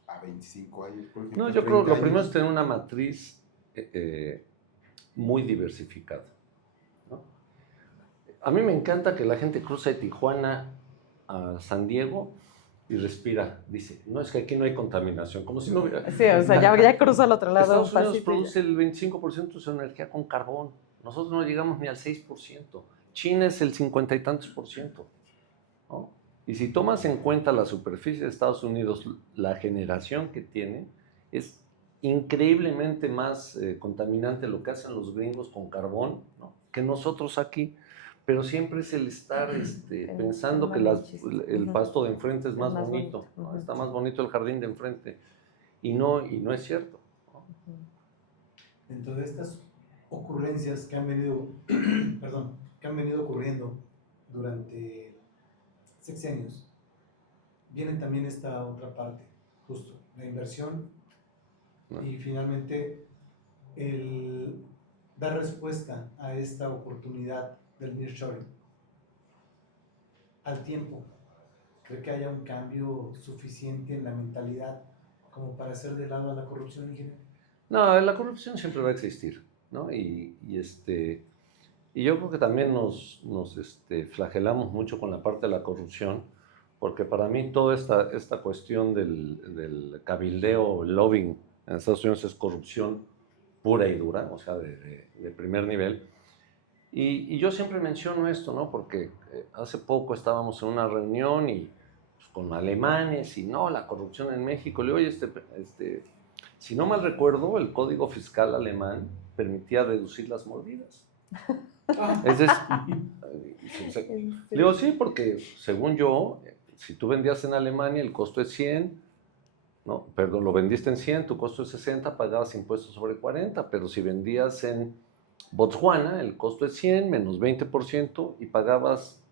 a 25 años, por ejemplo. No, yo creo que lo 30 primero es años. tener una matriz muy diversificada, ¿no? A mí me encanta que la gente cruza de Tijuana a San Diego y respira. Dice, no, es que aquí no hay contaminación, como si no hubiera... Sí, o sea, ya cruzo al otro lado. Estados un Unidos pasito y ya. produce el 25% de su energía con carbón. Nosotros no llegamos ni al 6%. China es el 50 y tantos %, ¿no? Y si tomas en cuenta la superficie de Estados Unidos, la generación que tiene, es increíblemente más contaminante lo que hacen los gringos con carbón, ¿no?, que nosotros aquí. Pero siempre es el estar pensando que el pasto de enfrente es más bonito, ¿no? Está más bonito el jardín de enfrente. Y no es cierto, ¿no? Dentro de estas ocurrencias que han venido, perdón, que han venido ocurriendo durante sexenios, viene también esta otra parte, justo, la inversión y finalmente el dar respuesta a esta oportunidad del nearshoring. Al tiempo, ¿cree que haya un cambio suficiente en la mentalidad como para hacer de lado a la corrupción, ingeniero? No, la corrupción siempre va a existir, ¿no? Y yo creo que también nos flagelamos mucho con la parte de la corrupción, porque para mí toda esta cuestión del cabildeo, lobbying en Estados Unidos es corrupción pura y dura, o sea, de primer nivel. Y yo siempre menciono esto, ¿no? Porque hace poco estábamos en una reunión y pues, con alemanes y no, la corrupción en México. Le digo, oye, si no mal recuerdo, el código fiscal alemán permitía deducir las mordidas. Es decir, le digo, sí, porque según yo, si tú vendías en Alemania, el costo es 100, ¿no? Perdón, lo vendiste en 100, tu costo es 60, pagabas impuestos sobre 40, pero si vendías en Botswana, el costo es 100 menos 20% y pagabas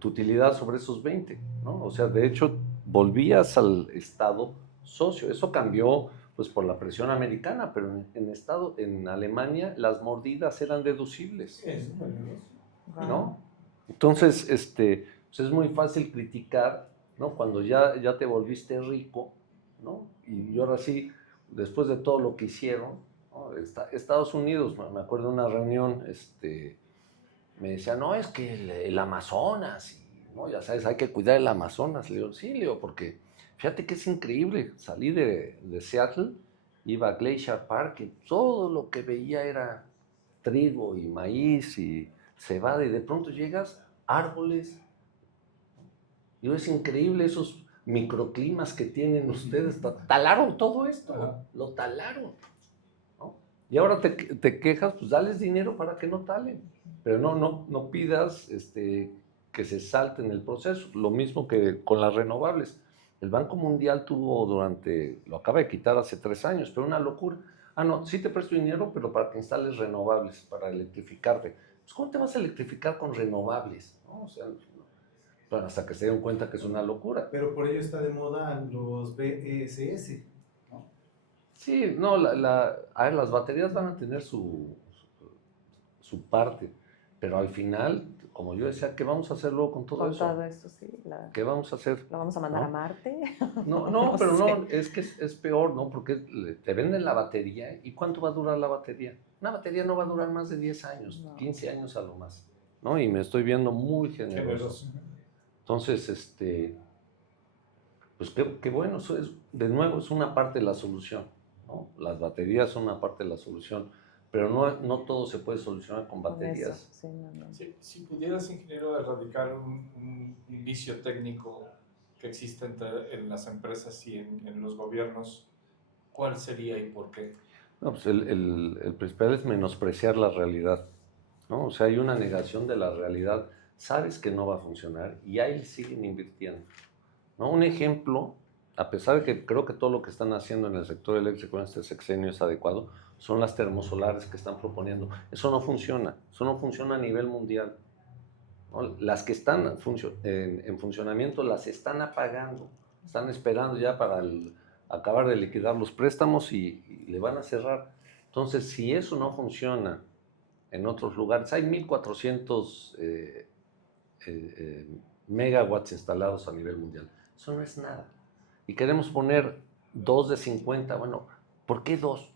tu utilidad sobre esos 20, ¿no? O sea, de hecho, volvías al estado socio. Eso cambió pues por la presión americana, pero en Alemania las mordidas eran deducibles, ¿no? Entonces, pues es muy fácil criticar, ¿no?, cuando ya te volviste rico, ¿no? Y ahora sí, después de todo lo que hicieron, ¿no? Estados Unidos, me acuerdo de una reunión, me decía, no, es que el Amazonas, ¿no? Ya sabes, hay que cuidar el Amazonas. Le digo, sí, le digo, porque fíjate que es increíble. Salí de Seattle, iba a Glacier Park y todo lo que veía era trigo y maíz y cebada y de pronto llegas, árboles. Digo, es increíble esos microclimas que tienen ustedes. Talaron todo esto, lo talaron, ¿no? Y ahora te quejas, pues dales dinero para que no talen. Pero no pidas que se salten el proceso. Lo mismo que con las renovables. El Banco Mundial tuvo lo acaba de quitar hace 3 años, pero una locura. No, sí te presto dinero, pero para que instales renovables, para electrificarte. Pues, ¿cómo te vas a electrificar con renovables? ¿No? O sea, bueno, hasta que se dieron cuenta que es una locura. Pero por ello está de moda los BESS, ¿no? Sí, no, a ver, las baterías van a tener su parte, pero al final, como yo decía, ¿qué vamos a hacer luego con todo eso? Con todo eso, sí. ¿Qué vamos a hacer? ¿Lo vamos a mandar ¿no? a Marte? No, pero sé. no, es que es peor, ¿no? Porque te venden la batería, ¿y cuánto va a durar la batería? Una batería no va a durar más de 10 años, No. 15 años a lo más, ¿no? Y me estoy viendo muy generoso. Entonces, pues qué bueno, eso es, de nuevo, es una parte de la solución, ¿no? Las baterías son una parte de la solución, pero no todo se puede solucionar con baterías. Sí, no. Si pudieras, ingeniero, erradicar un vicio técnico que existe en las empresas y en los gobiernos, ¿cuál sería y por qué? No, pues el principal es menospreciar la realidad, ¿no? O sea, hay una negación de la realidad. Sabes que no va a funcionar y ahí siguen invirtiendo, ¿no? Un ejemplo, a pesar de que creo que todo lo que están haciendo en el sector eléctrico en este sexenio es adecuado, son las termosolares que están proponiendo. Eso no funciona a nivel mundial, ¿no? Las que están en funcionamiento las están apagando, están esperando ya para acabar de liquidar los préstamos y le van a cerrar. Entonces, si eso no funciona en otros lugares, hay 1,400 megawatts instalados a nivel mundial. Eso no es nada. Y queremos poner 2 de 50. Bueno, ¿por qué 2?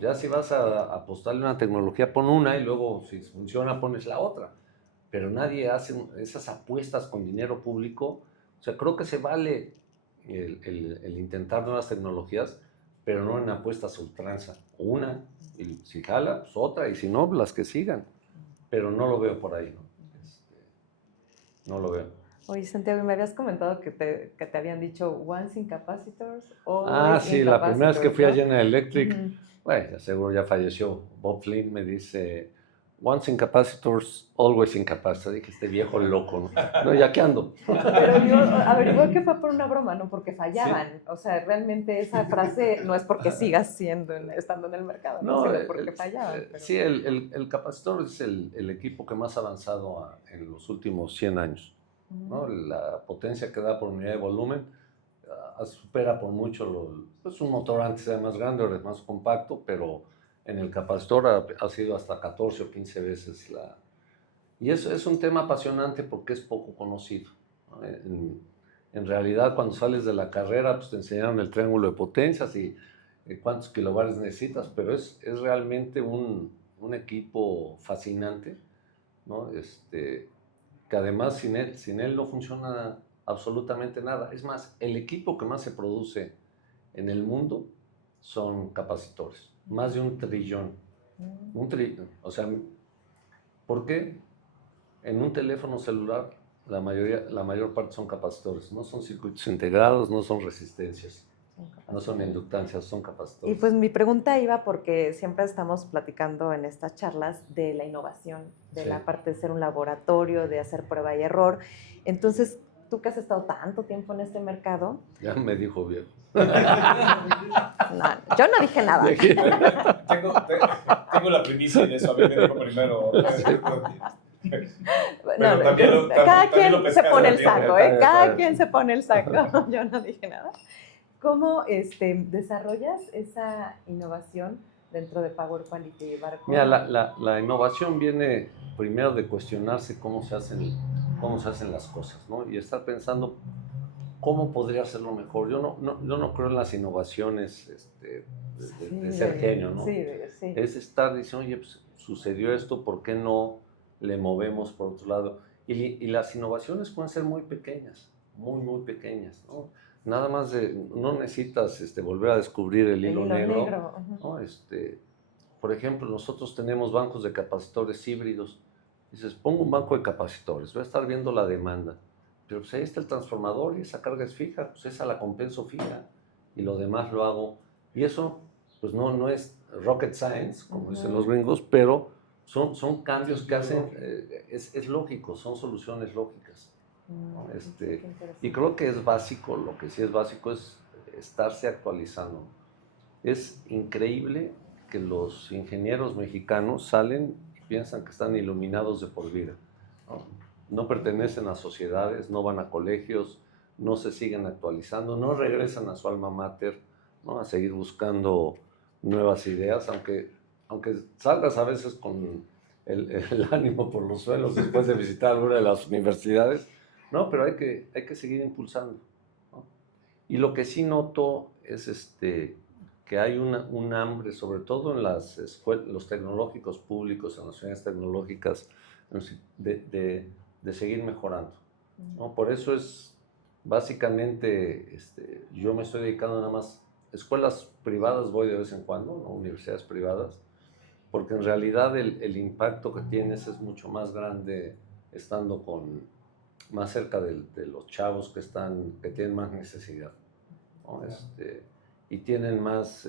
Ya si vas a apostarle una tecnología, pon una y luego si funciona pones la otra. Pero nadie hace esas apuestas con dinero público. O sea, creo que se vale el intentar nuevas tecnologías, pero no en apuestas a ultranza. Una, y si jala, pues otra, y si no, las que sigan. Pero no lo veo por ahí, ¿no? No lo veo. Oye, Santiago, me habías comentado que te habían dicho once in capacitors, Sí, la primera vez que fui a ¿no? General Electric, bueno, seguro ya falleció, Bob Flynn me dice, once in capacitors, always in capacitors. Dije, este viejo loco, ¿no? No, ¿ya qué ando? Pero yo averigué que fue por una broma, no porque fallaban. Sí. O sea, realmente esa frase no es porque sigas estando en el mercado, no, sino porque fallaban. Pero... Sí, el capacitor es el equipo que más ha avanzado en los últimos 100 años. ¿No? La potencia que da por unidad de volumen supera por mucho pues un motor antes era más grande, ahora es más compacto, pero en el capacitor ha sido hasta 14 o 15 veces y eso es un tema apasionante porque es poco conocido, ¿no? En realidad, cuando sales de la carrera, pues te enseñaron el triángulo de potencias y cuántos kilovatios necesitas, pero es realmente un equipo fascinante, ¿no? Que además sin él no funciona absolutamente nada. Es más, el equipo que más se produce en el mundo son capacitores, más de 1 trillón. O sea, ¿por qué? En un teléfono celular la mayor parte son capacitores, no son circuitos integrados, no son resistencias. No son inductancias, son capacitores. Y pues mi pregunta iba porque siempre estamos platicando en estas charlas de la innovación, de la parte de ser un laboratorio, de hacer prueba y error. Entonces, tú que has estado tanto tiempo en este mercado... Ya me dijo viejo. No, yo no dije nada. Tengo la primicia de eso, a mí me dijo primero. Cada quien se pone el saco, ¿eh? Cada quien se pone el saco. Yo no dije nada. ¿Cómo desarrollas esa innovación dentro de Power Quality? Mira, la innovación viene primero de cuestionarse cómo se hacen las cosas, ¿no? Y estar pensando cómo podría hacerlo mejor. Yo no creo en las innovaciones de ser genio, ¿no? Sí. Es estar diciendo, oye, pues, sucedió esto, ¿por qué no le movemos por otro lado? Y las innovaciones pueden ser muy pequeñas, muy pequeñas, ¿no? Nada más no necesitas volver a descubrir el hilo negro. ¿No? Por ejemplo, nosotros tenemos bancos de capacitores híbridos. Dices, pongo un banco de capacitores, voy a estar viendo la demanda. Pero pues ahí está el transformador y esa carga es fija, pues esa la compenso fija y lo demás lo hago. Y eso, pues no es rocket science, como dicen los gringos, pero son cambios que hacen, es lógico, son soluciones lógicas. Y creo que es básico, lo que sí es básico es estarse actualizando. Es increíble que los ingenieros mexicanos salen y piensan que están iluminados de por vida, ¿no? No pertenecen a sociedades, no van a colegios, no se siguen actualizando, no regresan a su alma mater, ¿no? A seguir buscando nuevas ideas, aunque salgas a veces con el ánimo por los suelos después de visitar alguna de las universidades. No, pero hay que seguir impulsando, ¿no? Y lo que sí noto es que hay un hambre, sobre todo en los tecnológicos públicos, en las unidades tecnológicas, de seguir mejorando, ¿no? Por eso es básicamente, yo me estoy dedicando nada más, escuelas privadas voy de vez en cuando, ¿no? Universidades privadas, porque en realidad el impacto que tienes es mucho más grande estando más cerca de los chavos que tienen más necesidad, ¿no? Y tienen más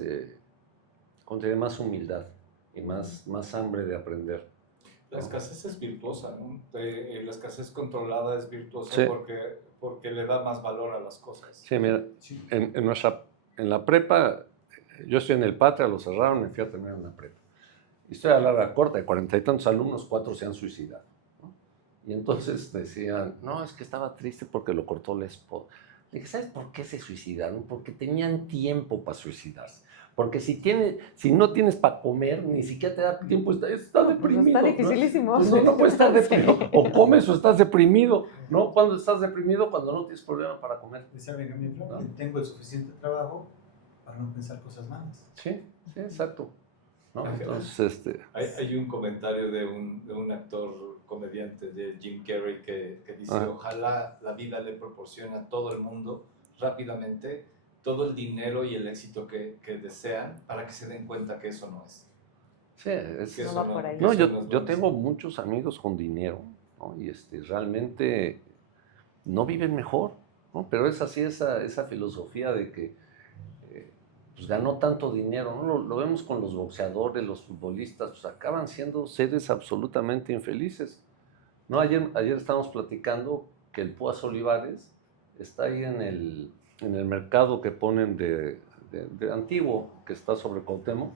humildad y más hambre de aprender. La escasez es virtuosa, ¿no? La escasez controlada es virtuosa, sí, porque le da más valor a las cosas. Sí, mira, en la prepa, yo estoy en el Patria, lo cerraron, me fui a terminar en la prepa. Y estoy a larga corta, de 40 y tantos alumnos, 4 se han suicidado. Y entonces decían, no, es que estaba triste porque lo cortó la esposa. Le dije, ¿sabes por qué se suicidaron? Porque tenían tiempo para suicidarse. Porque si no tienes para comer, ni siquiera te da tiempo, estás deprimido. Está dificilísimo. ¿no? Pues no puedes estar deprimido. O comes o estás deprimido, ¿no? ¿Cuándo estás deprimido? Cuando no tienes problema para comer. Decía Benjamin Franklin, tengo el suficiente trabajo para no pensar cosas malas. Sí, exacto. ¿No? Entonces, Hay un comentario de un actor comediante, de Jim Carrey, que dice, ojalá la vida le proporcione a todo el mundo rápidamente todo el dinero y el éxito que desean para que se den cuenta que eso no es. Sí, no va por ahí. No, yo tengo muchos amigos con dinero, ¿no? Y realmente no viven mejor, ¿no? Pero es así esa filosofía de que pues ganó tanto dinero, ¿no? Lo vemos con los boxeadores, los futbolistas, pues acaban siendo seres absolutamente infelices, ¿no? Ayer estábamos platicando que el Púas Olivares está ahí en el mercado que ponen de antiguo, que está sobre Cuauhtémoc,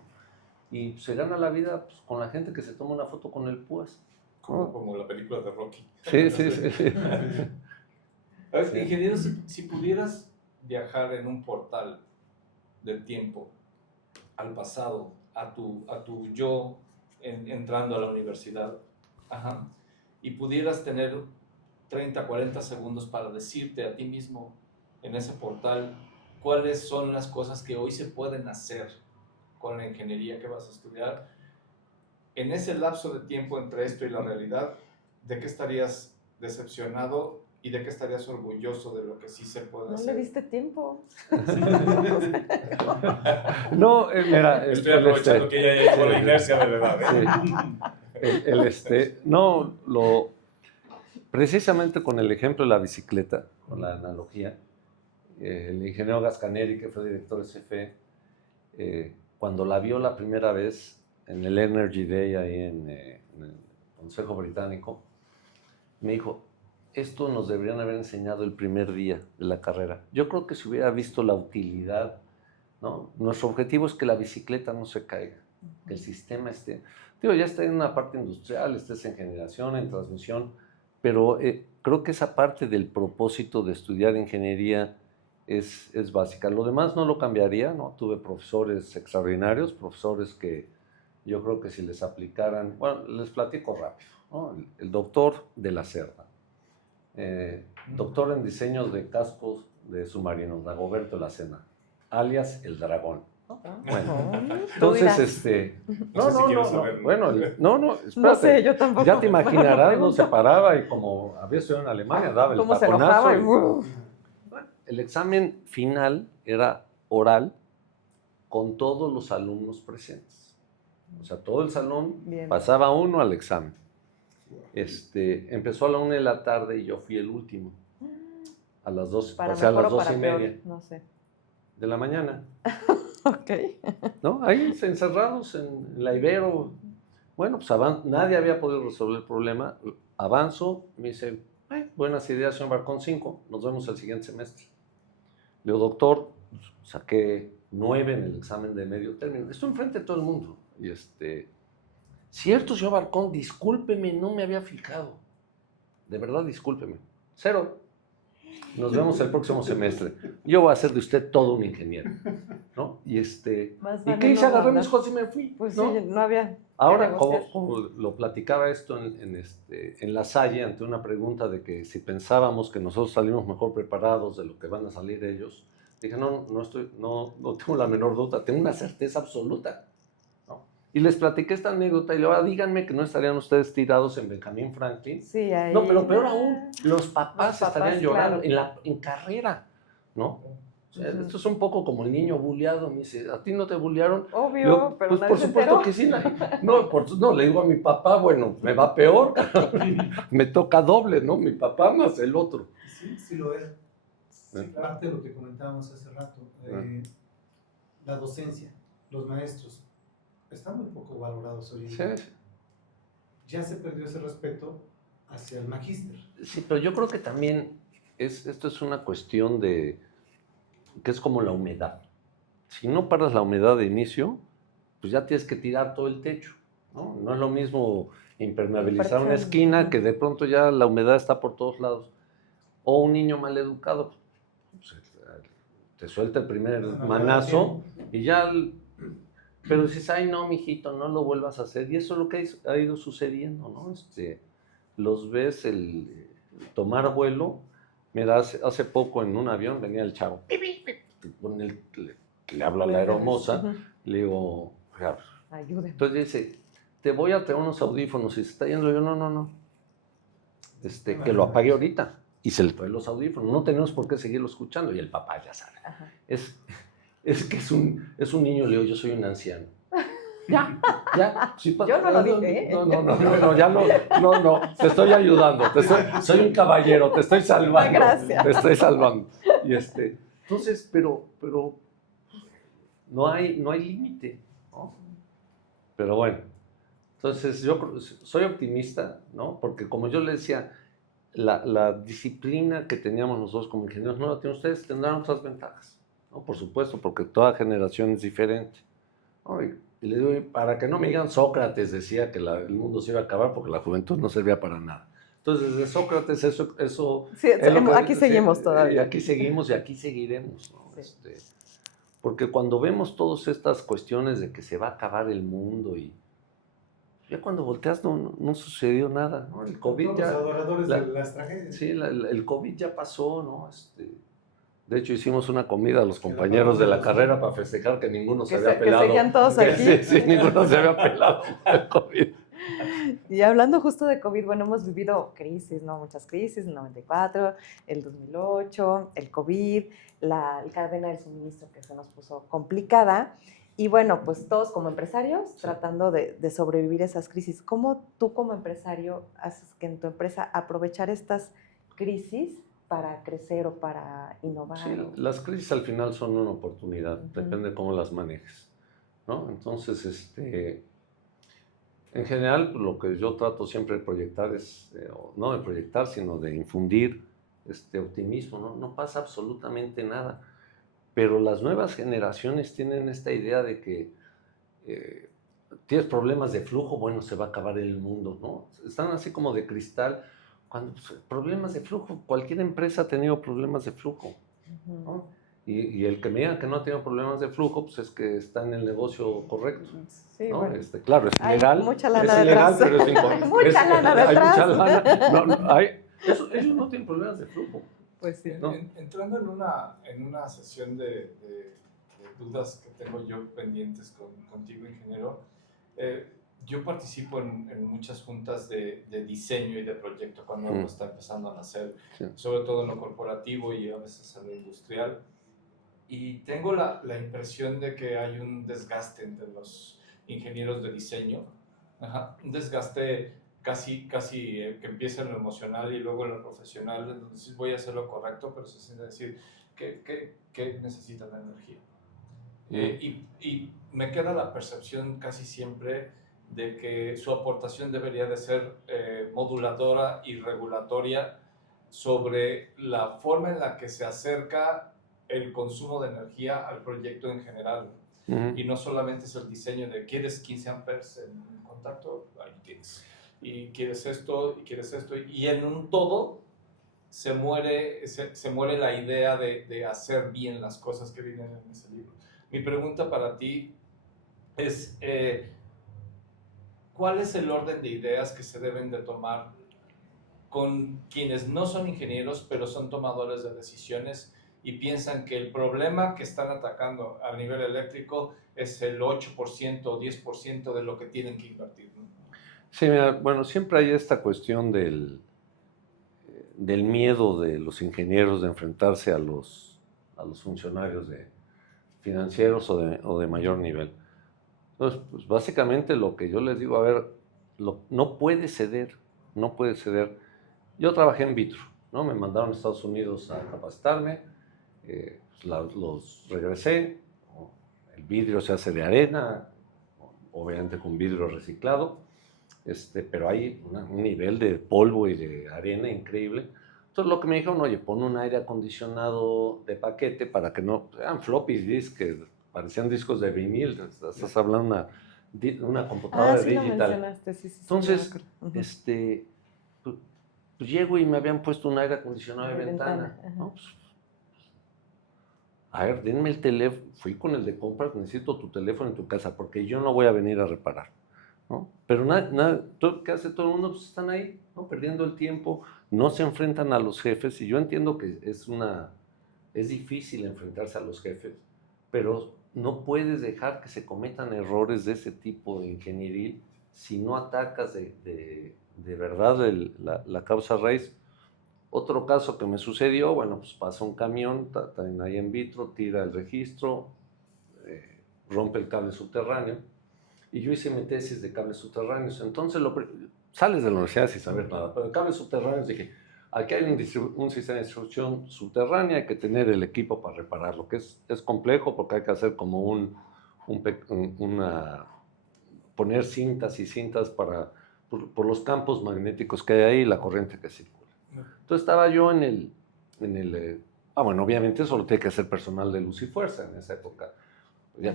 y se gana la vida pues, con la gente que se toma una foto con el Púas. Como la película de Rocky. Sí. A ver, ingeniero, si pudieras viajar en un portal del tiempo al pasado, a tu yo entrando a la universidad, y pudieras tener 30, 40 segundos para decirte a ti mismo en ese portal cuáles son las cosas que hoy se pueden hacer con la ingeniería que vas a estudiar, en ese lapso de tiempo entre esto y la realidad, ¿de qué estarías decepcionado y de qué estarías orgulloso de lo que sí se puede hacer? No le diste tiempo. No, mira... Estoy aprovechando que ella por la inercia de la edad. Sí. Precisamente con el ejemplo de la bicicleta, con la analogía, el ingeniero Gascaneri, que fue director de CFE, cuando la vio la primera vez en el Energy Day ahí en el Consejo Británico, me dijo, esto nos deberían haber enseñado el primer día de la carrera. Yo creo que si hubiera visto la utilidad, ¿no? Nuestro objetivo es que la bicicleta no se caiga, que el sistema esté... ya está en una parte industrial, estés en generación, en transmisión, pero creo que esa parte del propósito de estudiar ingeniería es básica. Lo demás no lo cambiaría, ¿no? Tuve profesores extraordinarios, profesores que yo creo que si les aplicaran... Bueno, les platico rápido, ¿no? El doctor de la Cerda, doctor en diseños de cascos de submarinos, Dagoberto Lacena, alias El Dragón. Bueno, entonces, no, espérate. No sé, yo tampoco. Ya te imaginarás, no se paraba y como había estudiado en Alemania, daba el ¿Cómo se taconazo. enojaba? El examen final era oral con todos los alumnos presentes. O sea, todo el salón pasaba uno al examen. Empezó a la 1 de la tarde y yo fui el último. A las 2, pasé a las 2:30. No sé. De la mañana. Ok. ¿No? Ahí encerrados en la Ibero. Bueno, pues nadie había podido resolver el problema. Avanzo, me dice, buenas ideas, señor Barcón, 5, nos vemos el siguiente semestre. Le digo, doctor, saqué 9 en el examen de medio término. Estoy enfrente de todo el mundo. Y cierto, señor Barcón, discúlpeme, no me había fijado. De verdad, discúlpeme. 0. Nos vemos el próximo semestre. Yo voy a hacer de usted todo un ingeniero, ¿no? ¿Y qué hice? Agarré mis cosas y me fui. Pues ¿no? sí, no había... Ahora, como lo platicaba esto en La Salle, ante una pregunta de que si pensábamos que nosotros salimos mejor preparados de lo que van a salir ellos, dije, no tengo la menor duda, tengo una certeza absoluta. Y les platiqué esta anécdota y le digo, díganme que no estarían ustedes tirados en Benjamin Franklin. Sí, ahí. No, pero peor aún, los papás estarían llorando claro. en carrera, ¿no? O sea, esto es un poco como el niño bulleado, me dice, ¿a ti no te bullearon? Obvio, pero pues nadie por se supuesto enteró. que sí. No, le digo a mi papá, bueno, me va peor, me toca doble, ¿no? Mi papá más el otro. Sí lo es. Parte de lo que comentábamos hace rato, la docencia, los maestros, están muy poco valorados hoy en día. Sí. Ya se perdió ese respeto hacia el magíster. Sí, pero yo creo que también esto es una cuestión que es como la humedad. Si no paras la humedad de inicio, pues ya tienes que tirar todo el techo, ¿no? No es lo mismo impermeabilizar una esquina que de pronto ya la humedad está por todos lados. O un niño mal educado, pues, te suelta el primer manazo y ya Pero dices, ay, no, mijito, no lo vuelvas a hacer. Y eso es lo que ha ido sucediendo, ¿no? Los ves tomar vuelo. Mira, hace poco en un avión venía el chavo. Le hablo a la aeromoza, le digo, ayúdame. Entonces dice, te voy a traer unos audífonos. Y se está yendo, yo, no. Que lo apague ahorita. Y se le trae los audífonos. No tenemos por qué seguirlo escuchando. Y el papá ya sabe. Es que es un niño, le digo, yo soy un anciano. Ya. Sí, yo no lo dije. No, ya no, te estoy ayudando. Soy un caballero, te estoy salvando. Gracias. Te estoy salvando. Y entonces, pero no hay límite, ¿no? Pero bueno, entonces yo soy optimista, ¿no? Porque como yo le decía, la disciplina que teníamos nosotros como ingenieros no la tienen ustedes, tendrán otras ventajas, ¿no? Por supuesto, porque toda generación es diferente, ¿no? Y le digo, para que no me digan, Sócrates decía que el mundo se iba a acabar porque la juventud no servía para nada. Entonces, desde Sócrates eso sí, aquí seguimos todavía. Y aquí seguimos y aquí seguiremos, ¿no? Sí. Porque cuando vemos todas estas cuestiones de que se va a acabar el mundo y ya cuando volteas no sucedió nada, ¿no? El COVID todos ya... los adoradores de las tragedias. Sí, el COVID ya pasó, ¿no? De hecho, hicimos una comida a los compañeros de la carrera para festejar que ninguno se había pelado. Que seguían todos aquí. Sí, ninguno se había pelado el COVID. Y hablando justo de COVID, bueno, hemos vivido crisis, ¿no? Muchas crisis, el 94, el 2008, el COVID, la cadena del suministro que se nos puso complicada. Y bueno, pues todos como empresarios tratando de sobrevivir esas crisis. ¿Cómo tú como empresario haces que en tu empresa aprovechar estas crisis para crecer o para innovar? Sí, las crisis al final son una oportunidad, depende de cómo las manejes, ¿no? Entonces, en general, lo que yo trato siempre de proyectar es, no de proyectar, sino de infundir optimismo, ¿no? No pasa absolutamente nada, pero las nuevas generaciones tienen esta idea de que tienes problemas de flujo, bueno, se va a acabar el mundo, ¿no? Están así como de cristal, cuando problemas de flujo, cualquier empresa ha tenido problemas de flujo, ¿no? Y el que me diga que no ha tenido problemas de flujo, pues es que está en el negocio correcto, sí, ¿no? Bueno. Claro, es ilegal. Hay mucha lana es ilegal, detrás. pero es incorrecto. Mucha lana detrás. Hay mucha lana. Ellos no tienen problemas de flujo. Pues sí. ¿No? Entrando en una sesión de dudas que tengo yo pendientes contigo, ingeniero, yo participo en muchas juntas de diseño y de proyecto cuando algo está empezando a nacer, sobre todo en lo corporativo y a veces en lo industrial. Y tengo la impresión de que hay un desgaste entre los ingenieros de diseño, un desgaste casi que empieza en lo emocional y luego en lo profesional, entonces voy a hacer lo correcto, pero se siente decir que necesita la energía. Y me queda la percepción casi siempre de que su aportación debería de ser moduladora y regulatoria sobre la forma en la que se acerca el consumo de energía al proyecto en general. Y no solamente es el diseño de ¿quieres 15 amperes en contacto? Ahí tienes. Y quieres esto, y en un todo se muere la idea de hacer bien las cosas que vienen en ese libro. Mi pregunta para ti es, ¿cuál es el orden de ideas que se deben de tomar con quienes no son ingenieros, pero son tomadores de decisiones y piensan que el problema que están atacando a nivel eléctrico es el 8% o 10% de lo que tienen que invertir, ¿no? Sí, mira, bueno, siempre hay esta cuestión del miedo de los ingenieros de enfrentarse a los funcionarios financieros o de mayor nivel. Entonces, pues básicamente lo que yo les digo, a ver, no puede ceder. Yo trabajé en vitro, ¿no? Me mandaron a Estados Unidos a capacitarme, los regresé, el vidrio se hace de arena, obviamente con vidrio reciclado, pero hay un nivel de polvo y de arena increíble. Entonces lo que me dijeron, oye, pon un aire acondicionado de paquete para que no, eran floppy disks que parecían discos de vinil, estás hablando de una computadora sí digital. Lo mencionaste, sí. Entonces, pues llego y me habían puesto un aire acondicionado de ventana. ¿No? a ver, denme el teléfono, fui con el de compras, necesito tu teléfono en tu casa, porque yo no voy a venir a reparar, ¿no? Pero ¿qué hace todo el mundo? Pues están ahí, ¿no? Perdiendo el tiempo, no se enfrentan a los jefes, y yo entiendo que es difícil enfrentarse a los jefes, pero no puedes dejar que se cometan errores de ese tipo de ingenieril si no atacas de verdad la causa raíz. Otro caso que me sucedió, bueno, pues pasa un camión, también ahí en vitro, tira el registro, rompe el cable subterráneo, y yo hice mi tesis de cables subterráneos. Entonces sales de la universidad sin saber nada, pero de cables subterráneos dije, aquí hay un sistema de distribución subterránea, hay que tener el equipo para repararlo, que es complejo porque hay que hacer como poner cintas y cintas por los campos magnéticos que hay ahí y la corriente que circula. Entonces estaba yo bueno, obviamente eso lo tiene que hacer personal de Luz y Fuerza en esa época.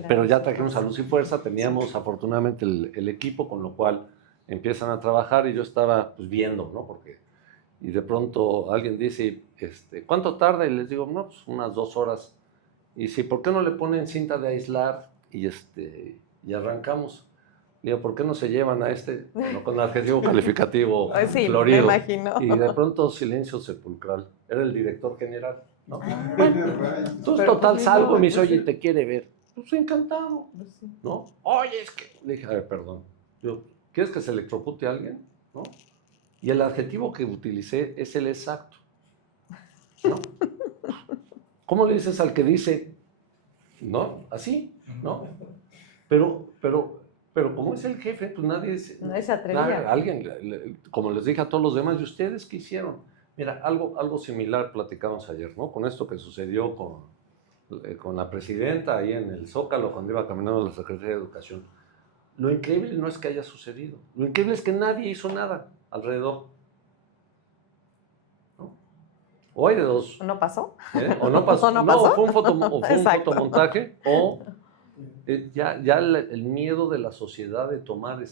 Pero ya trajimos a Luz y Fuerza, teníamos afortunadamente el equipo, con lo cual empiezan a trabajar y yo estaba pues viendo, ¿no? Y de pronto alguien dice, ¿cuánto tarda? Y les digo, no, pues unas 2 horas. Y dice, ¿por qué no le ponen cinta de aislar y arrancamos? Le digo, ¿por qué no se llevan a no, con el adjetivo calificativo Sí, florido? me imagino. Y de pronto silencio sepulcral. Era el director general, ¿no? Entonces, Pero, total, pues, salgo no, y me dice, oye, te quiere ver. Pues encantado, Pues sí. ¿no? Oye, es que... Le dije, a ver, perdón. Yo, ¿quieres que se electrocute a alguien? ¿No? Y el adjetivo que utilicé es el exacto, ¿no? ¿Cómo le dices al que dice, no? Así, ¿no? Pero como es el jefe, pues nadie se atrevía. Alguien, como les dije a todos los demás, ¿y ustedes qué hicieron? Mira, algo similar platicamos ayer, ¿no? Con esto que sucedió con la presidenta ahí en el Zócalo, cuando iba caminando la Secretaría de Educación. Lo increíble no es que haya sucedido, lo increíble es que nadie hizo nada alrededor, ¿no? O hay de dos. ¿No pasó? O no pasó. ¿O no pasó? Fue un Exacto. fotomontaje, o ya el miedo de la sociedad de tomar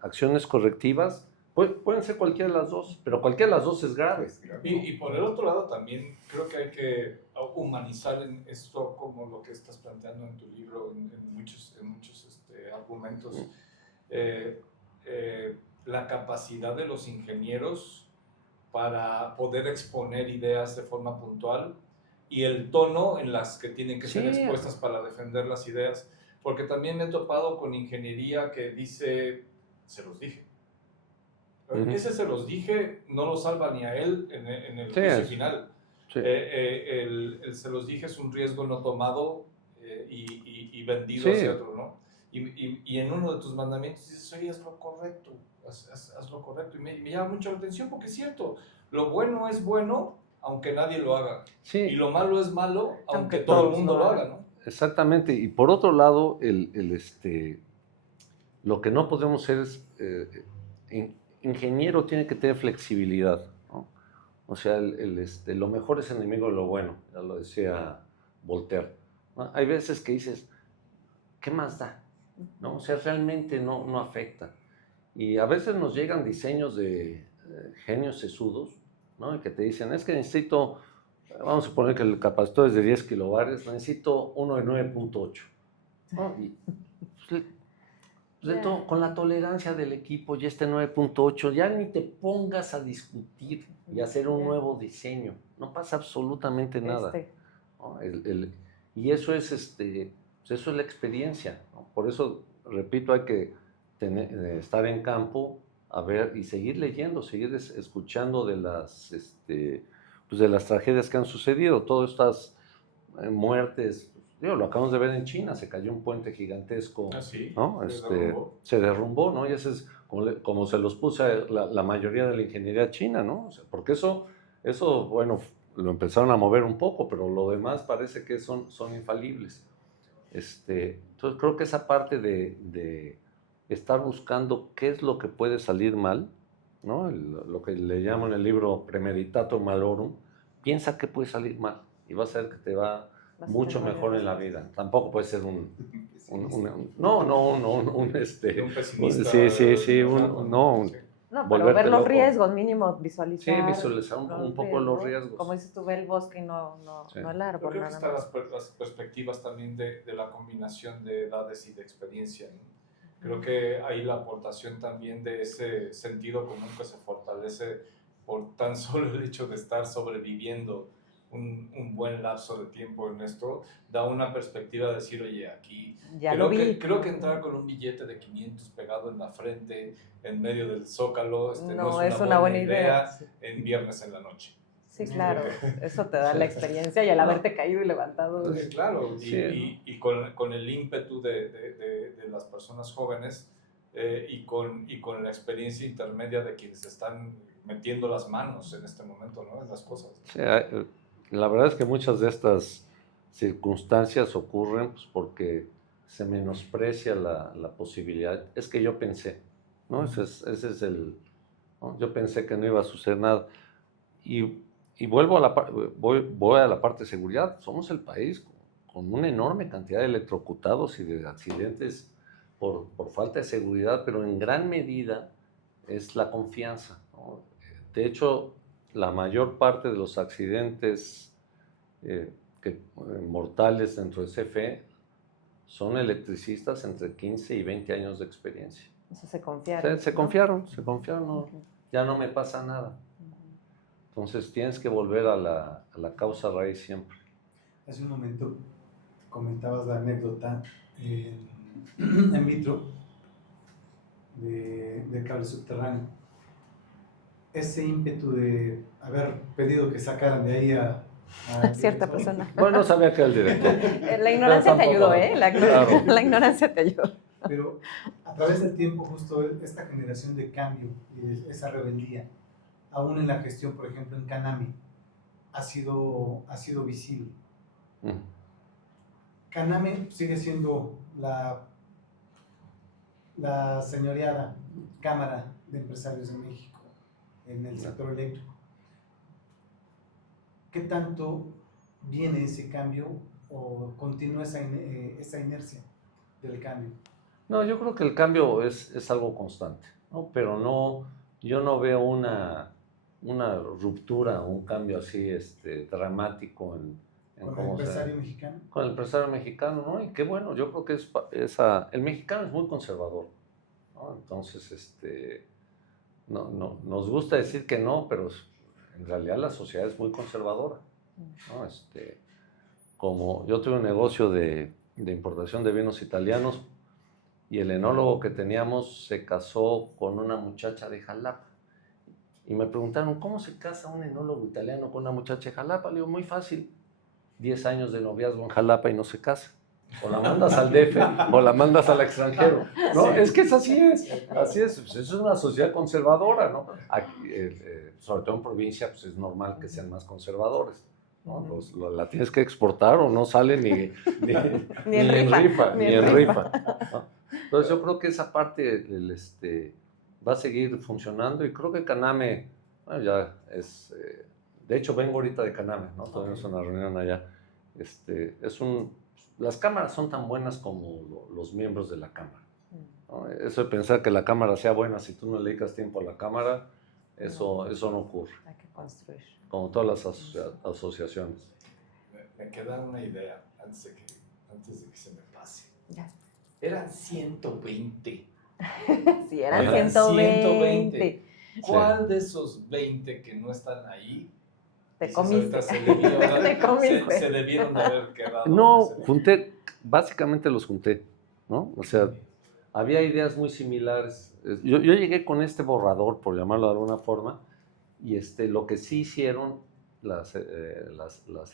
acciones correctivas, pueden ser cualquiera de las dos, pero cualquiera de las dos es grave. Y por el otro lado también creo que hay que humanizar en esto, como lo que estás planteando en tu libro, en muchos argumentos, la capacidad de los ingenieros para poder exponer ideas de forma puntual y el tono en las que tienen que ser expuestas para defender las ideas, porque también me he topado con ingeniería que dice, se los dije. Ese se los dije no lo salva ni a él en el juicio final. Sí. El se los dije es un riesgo no tomado y vendido hacia otro, ¿no? Y en uno de tus mandamientos dices, oye, haz lo correcto, haz lo correcto. Y me llama mucho la atención porque es cierto, lo bueno es bueno aunque nadie lo haga. Sí. Y lo malo es malo aunque todo el mundo lo haga, ¿no? Exactamente. Y por otro lado, lo que no podemos hacer es... ingeniero tiene que tener flexibilidad, ¿no? O sea, lo mejor es enemigo de lo bueno, ya lo decía Voltaire, ¿no? Hay veces que dices, ¿qué más da? ¿No? O sea, realmente no afecta. Y a veces nos llegan diseños de genios sesudos, ¿no? Y que te dicen, es que necesito, vamos a suponer que el capacitor es de 10 kilovatios, necesito uno de 9.8, ¿no? Y con la tolerancia del equipo y 9.8, ya ni te pongas a discutir y hacer un nuevo diseño, no pasa absolutamente nada, ¿no? Y eso es, eso es la experiencia, ¿no? Por eso, repito, hay que estar en campo, a ver y seguir leyendo, seguir escuchando de las tragedias que han sucedido, todas estas muertes. Lo acabamos de ver en China, se cayó un puente gigantesco, ¿sí? ¿no? Se derrumbó, ¿no? Y ese es como se los puse la mayoría de la ingeniería china, ¿no? O sea, porque eso, bueno, lo empezaron a mover un poco, pero lo demás parece que son infalibles. Entonces creo que esa parte de estar buscando qué es lo que puede salir mal, ¿no? Lo que le llamo en el libro premeditatum malorum, piensa qué puede salir mal y vas a ver que te va mucho mejor en la vida. Tampoco puede ser un pesimista. Sí, No, pero volverte ver los loco. riesgos, mínimo visualizar. Sí, visualizar un poco los riesgos. Como dices tú, ve el bosque y no Sí. el Yo árbol, creo que nada están más. las perspectivas también de la combinación de edades y de experiencia, ¿no? Creo que ahí la aportación también de ese sentido común que se fortalece por tan solo el hecho de estar sobreviviendo un buen lapso de tiempo en esto, da una perspectiva de decir, oye, aquí Ya lo vi. creo que entrar con un billete de 500 pegado en la frente, en medio del Zócalo, No es una buena idea. Sí. en viernes en la noche. Sí, claro, eso te da la experiencia y el haberte caído y levantado. Claro, Sí. y con el ímpetu de las personas jóvenes y con la experiencia intermedia de quienes están metiendo las manos en este momento, ¿no? En las cosas. Sí, la verdad es que muchas de estas circunstancias ocurren pues, porque se menosprecia la posibilidad. Es que yo pensé, ¿no? Ese es el... ¿no? Yo pensé que no iba a suceder nada. Y vuelvo a voy a la parte de seguridad. Somos el país con una enorme cantidad de electrocutados y de accidentes por falta de seguridad, pero en gran medida es la confianza, ¿no? De hecho, la mayor parte de los accidentes mortales dentro de CFE son electricistas entre 15 y 20 años de experiencia. Eso se confiaron. Se confiaron, no, ya no me pasa nada. Entonces tienes que volver a la causa raíz siempre. Hace un momento comentabas la anécdota en vitro de cable subterráneo. Ese ímpetu de haber pedido que sacaran de ahí a cierta persona. Bueno, no sabía que era el director. La ignorancia te ayudó, ¿eh? Claro. La ignorancia te ayudó. Pero a través del tiempo, justo esta generación de cambio y esa rebeldía, aún en la gestión, por ejemplo, en Caname, ha sido visible. Caname sigue siendo la señoreada Cámara de Empresarios de México en el sector eléctrico. ¿Qué tanto viene ese cambio o continúa esa inercia del cambio? No, yo creo que el cambio es algo constante, ¿no? Pero no, yo no veo una ruptura, un cambio así dramático en ¿Con el empresario mexicano? Con el empresario mexicano, ¿no? Y qué bueno, yo creo que el mexicano es muy conservador, ¿no? Entonces, no, nos gusta decir que no, pero en realidad la sociedad es muy conservadora, ¿no? Como yo tuve un negocio de importación de vinos italianos y el enólogo que teníamos se casó con una muchacha de Jalapa. Y me preguntaron, ¿cómo se casa un enólogo italiano con una muchacha de Jalapa? Le digo, muy fácil, 10 años de noviazgo en Jalapa y no se casa. O la mandas al DF o la mandas al extranjero. No, sí. Es que así es. Pues es una sociedad conservadora, ¿no? Aquí, sobre todo en provincia, pues es normal que sean más conservadores, ¿no? La tienes que exportar o no sale ni en rifa. ¿No? Entonces yo creo que esa parte va a seguir funcionando y creo que Caname, bueno, ya es... de hecho, vengo ahorita de Caname, ¿no? Tuvimos una reunión allá. Las cámaras son tan buenas como los miembros de la cámara, ¿no? Eso de pensar que la cámara sea buena si tú no le dedicas tiempo a la cámara, eso no ocurre. Hay que construir. Como todas las asociaciones. Me queda una idea antes de que se me pase. Ya. Eran 120. Sí, eran 120. ¿Cuál de esos 20 que no están ahí? Te comiste. Se debieron de haber quedado. No, básicamente los junté, ¿no? O sea, había ideas muy similares. Yo llegué con este borrador, por llamarlo de alguna forma, y lo que sí hicieron las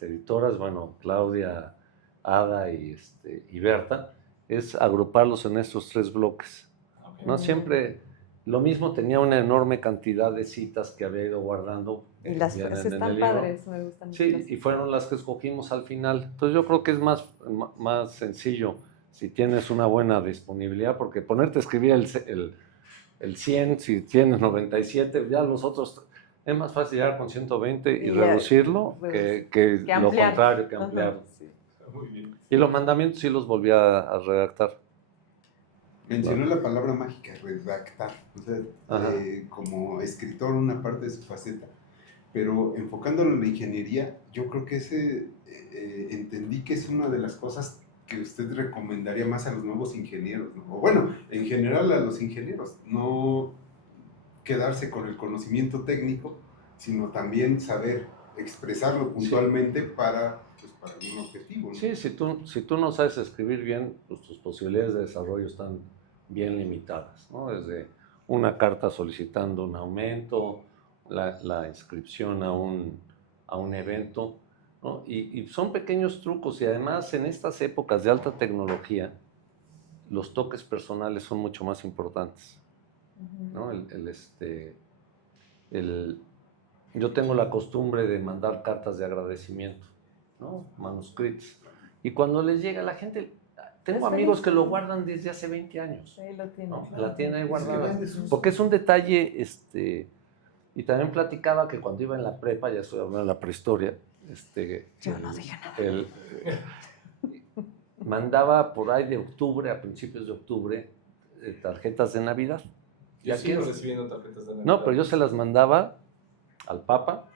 editoras, bueno, Claudia, Ada y Berta, es agruparlos en estos 3 bloques. Okay. ¿No? Siempre lo mismo, tenía una enorme cantidad de citas que había ido guardando. Y las frases están padres, me gustan mucho. Sí, y fueron las que escogimos al final. Entonces yo creo que es más sencillo si tienes una buena disponibilidad, porque ponerte a escribir el 100, si tienes 97, ya los otros... Es más fácil llegar con 120 y reducirlo que lo contrario, que ampliarlo. Sí. Muy bien. Y los mandamientos sí los volví a redactar. Mencionó la palabra mágica, redactar, o sea, como escritor una parte de su faceta, pero enfocándolo en la ingeniería, yo creo que entendí que es una de las cosas que usted recomendaría más a los nuevos ingenieros, ¿no? O bueno, en general a los ingenieros, no quedarse con el conocimiento técnico, sino también saber expresarlo puntualmente para algún objetivo, ¿no? Sí, si tú no sabes escribir bien, pues tus posibilidades de desarrollo están bien limitadas, ¿no? Desde una carta solicitando un aumento, la inscripción a un evento, ¿no? Y son pequeños trucos, y además en estas épocas de alta tecnología, los toques personales son mucho más importantes, ¿no? Yo tengo la costumbre de mandar cartas de agradecimiento, ¿no? Manuscritos. Y cuando les llega a la gente, tengo amigos que lo guardan desde hace 20 años. Sí, lo tienen. ¿No? Claro. La tienen ahí guardada. Sí, porque es un detalle, y también platicaba que cuando iba en la prepa, ya estoy hablando de la prehistoria, Yo no dije nada. Mandaba por ahí de octubre, a principios de octubre, tarjetas de Navidad. Yo sigo recibiendo tarjetas de Navidad. No, pero yo se las mandaba al Papa,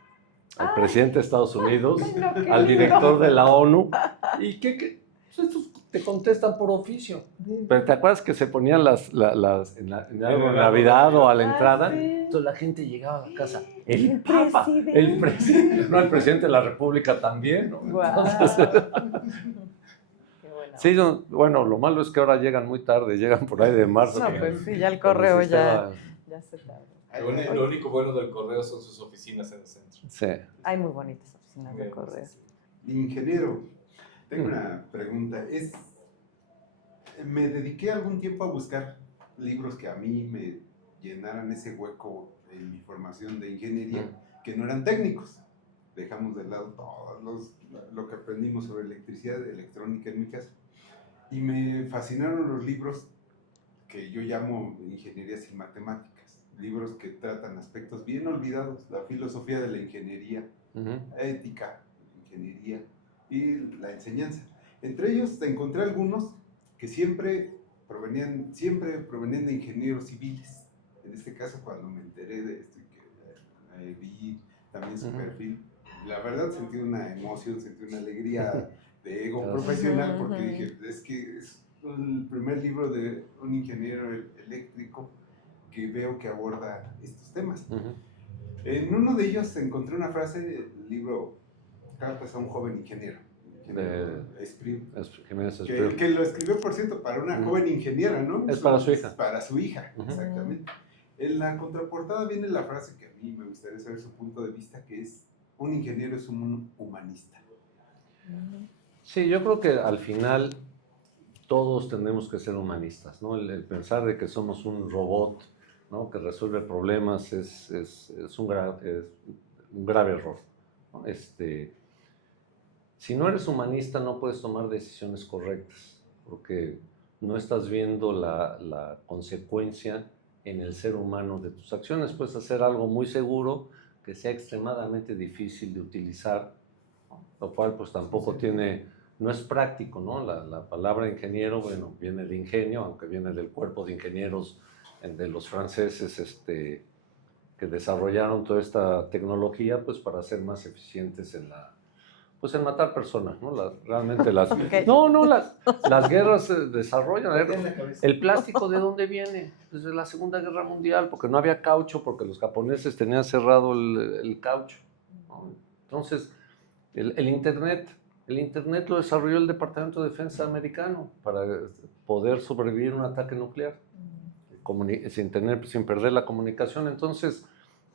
al presidente de Estados Unidos, al director de la ONU, y que pues estos te contestan por oficio. Pero ¿te acuerdas que se ponían en Navidad o a la entrada? Sí. Entonces la gente llegaba a la casa, El el Papa, presidente. el presidente, no, el presidente de la República también, ¿no? Guau. Entonces, Qué bueno. sí, bueno, lo malo es que ahora llegan muy tarde, llegan por ahí de marzo. No, pues sí, ya el correo ya se tarda. Lo único bueno del correo son sus oficinas en el centro. Sí. Hay muy bonitas oficinas de correo. Ingeniero, tengo una pregunta. Me dediqué algún tiempo a buscar libros que a mí me llenaran ese hueco en mi formación de ingeniería, que no eran técnicos. Dejamos de lado todo lo que aprendimos sobre electricidad, electrónica en mi caso. Y me fascinaron los libros que yo llamo ingeniería sin matemáticas. Libros que tratan aspectos bien olvidados, la filosofía de la ingeniería, ética, ingeniería y la enseñanza. Entre ellos encontré algunos que siempre provenían de ingenieros civiles. En este caso, cuando me enteré de esto y que vi también su perfil, la verdad sentí una emoción, sentí una alegría de ego profesional, porque dije, es que es el primer libro de un ingeniero eléctrico que veo que aborda estos temas. En uno de ellos encontré una frase del libro Cartas a un joven ingeniero. Que lo escribió, por cierto, para una joven ingeniera, ¿no? Es para su hija. Para su hija, exactamente. En la contraportada viene la frase que a mí me gustaría saber su punto de vista, que es: un ingeniero es un humanista. Sí, yo creo que al final todos tenemos que ser humanistas, ¿no? El pensar de que somos un robot, ¿no? Que resuelve problemas es un grave error, ¿no? Si no eres humanista no puedes tomar decisiones correctas, porque no estás viendo la consecuencia en el ser humano de tus acciones. Puedes hacer algo muy seguro que sea extremadamente difícil de utilizar, ¿no? Lo cual pues tampoco no es práctico, ¿no? La palabra ingeniero, bueno, viene de ingenio, aunque viene del cuerpo de ingenieros de los franceses que desarrollaron toda esta tecnología pues para ser más eficientes en matar personas, ¿no? Realmente las guerras se desarrollan. El plástico, ¿de dónde viene? Desde la Segunda Guerra Mundial, porque no había caucho, porque los japoneses tenían cerrado el caucho, ¿no? Entonces, el Internet lo desarrolló el Departamento de Defensa americano para poder sobrevivir a un ataque nuclear, sin perder la comunicación. Entonces,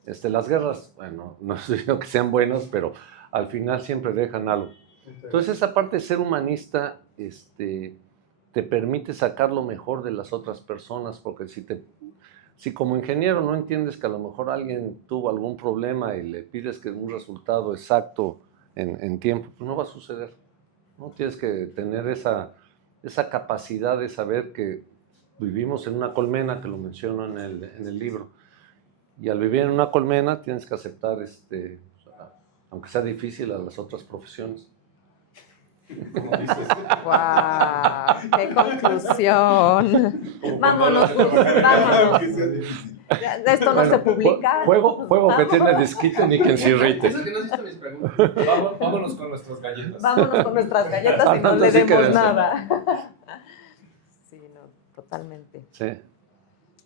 las guerras, bueno, no digo que sean buenas, pero al final siempre dejan algo. Entonces esa parte de ser humanista te permite sacar lo mejor de las otras personas, porque si como ingeniero no entiendes que a lo mejor alguien tuvo algún problema y le pides que un resultado exacto en tiempo, pues no va a suceder, ¿no? Tienes que tener esa capacidad de saber que vivimos en una colmena, que lo menciono en el libro, y al vivir en una colmena tienes que aceptar aunque sea difícil, a las otras profesiones. como dices. ¡Guau! ¡Qué conclusión! Vámonos, Claro vámonos. que sea difícil. Ya, esto no se publica. Juego que tiene disquite ni quien se irrite. Eso que no has visto mis preguntas. Vámonos con nuestras galletas. Vámonos con nuestras galletas y no le Así demos quédense. nada. Sí, no, totalmente, Sí.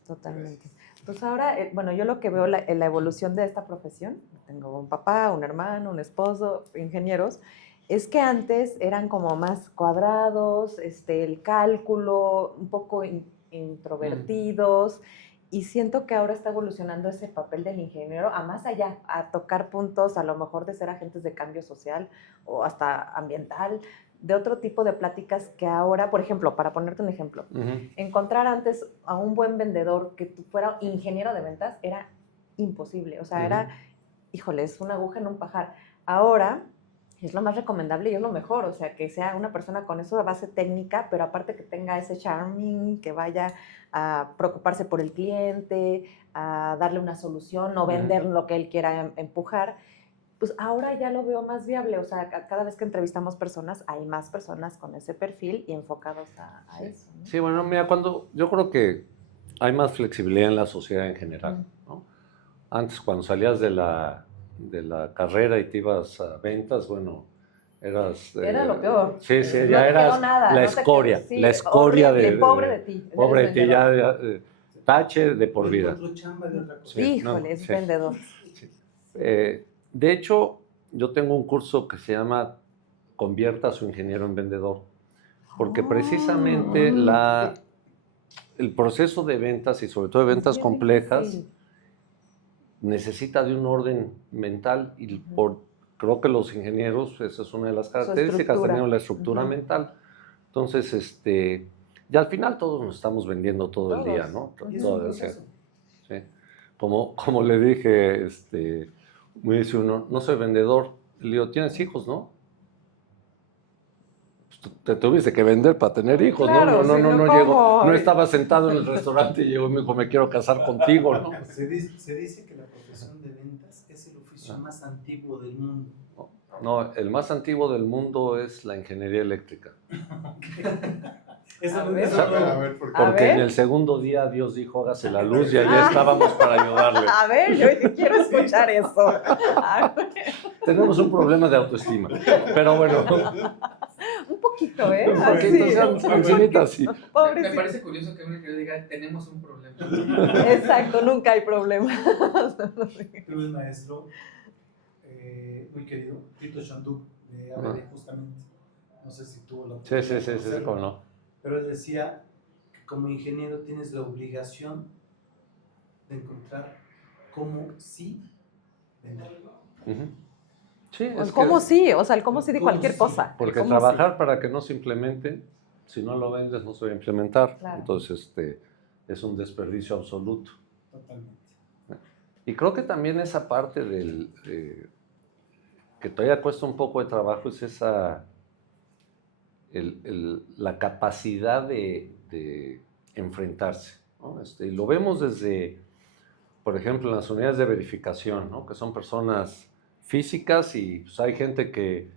totalmente. Pues ahora, bueno, yo lo que veo en la evolución de esta profesión, tengo un papá, un hermano, un esposo, ingenieros, es que antes eran como más cuadrados, el cálculo, un poco introvertidos, y siento que ahora está evolucionando ese papel del ingeniero a más allá, a tocar puntos, a lo mejor de ser agentes de cambio social o hasta ambiental, de otro tipo de pláticas que ahora, por ejemplo, para ponerte un ejemplo, Ujú. encontrar antes a un buen vendedor que fuera ingeniero de ventas era imposible, o sea, era, híjole, es una aguja en un pajar. Ahora es lo más recomendable y es lo mejor, o sea, que sea una persona con eso de base técnica, pero aparte que tenga ese charming, que vaya a preocuparse por el cliente, a darle una solución, o vender lo que él quiera empujar. Pues ahora ya lo veo más viable, o sea, cada vez que entrevistamos personas, hay más personas con ese perfil y enfocados a eso, ¿no? Sí, bueno, mira, yo creo que hay más flexibilidad en la sociedad en general, ¿no? Antes, cuando salías de la carrera y te ibas a ventas, bueno, eras... Era lo peor. Sí, sí, No ya te eras quedó nada, la no te escoria, quedó- sí, la escoria horrible, pobre de ti. Pobre de eres ti, vendedor. tache de por vida. Otro chamba de otra cosa. Sí, Híjole, no, es sí. vendedor. De hecho, yo tengo un curso que se llama Convierta a su ingeniero en vendedor, porque precisamente el proceso de ventas y sobre todo de ventas Es bien complejas difícil. necesita de un orden mental y creo que los ingenieros, esa es una de las características, estructura. tenemos la estructura mental. Entonces, ya al final todos nos estamos vendiendo todo el día, ¿no? Y es Todo un el día. proceso. Sí. Como le dije, me dice uno, no soy vendedor. Le digo, ¿tienes hijos, no? Pues te tuviste que vender para tener hijos, Claro, ¿no? sí, No ¿cómo? llegó, no estaba sentado en el restaurante y llegó y me dijo, me quiero casar contigo, ¿no? Se dice que la profesión de ventas es el oficio más antiguo del mundo. No, el más antiguo del mundo es la ingeniería eléctrica. Eso A no ver. es A ver, ¿por qué? A Porque ver. en el segundo día Dios dijo, hágase la luz y allá estábamos para ayudarle. A ver, yo quiero escuchar eso. A ver, Tenemos un problema de autoestima, pero bueno, un poquito, ¿eh? un poquito, Así. encimita, sí. Me Pobrecito. parece curioso que un ingeniero diga, tenemos un problema. Exacto, nunca hay problema. Tuve un maestro muy querido, Tito Shanduk, de ABD, justamente. No sé si tuvo la Sí, oportunidad de sí, conocerlo, cómo no. pero él decía que como ingeniero tienes la obligación de encontrar cómo sí vender. Ujú. Sí, Pues, es ¿cómo que, sí? O sea, el cómo sí de ¿Cómo cualquier sí? cosa. porque ¿Cómo trabajar para que no se implemente, si no lo vendes no se va a implementar. Claro. Entonces, es un desperdicio absoluto. Totalmente. Y creo que también esa parte que todavía cuesta un poco de trabajo es la capacidad de enfrentarse, ¿no? Lo vemos desde, por ejemplo, en las unidades de verificación, ¿no? Que son personas físicas y pues, hay gente que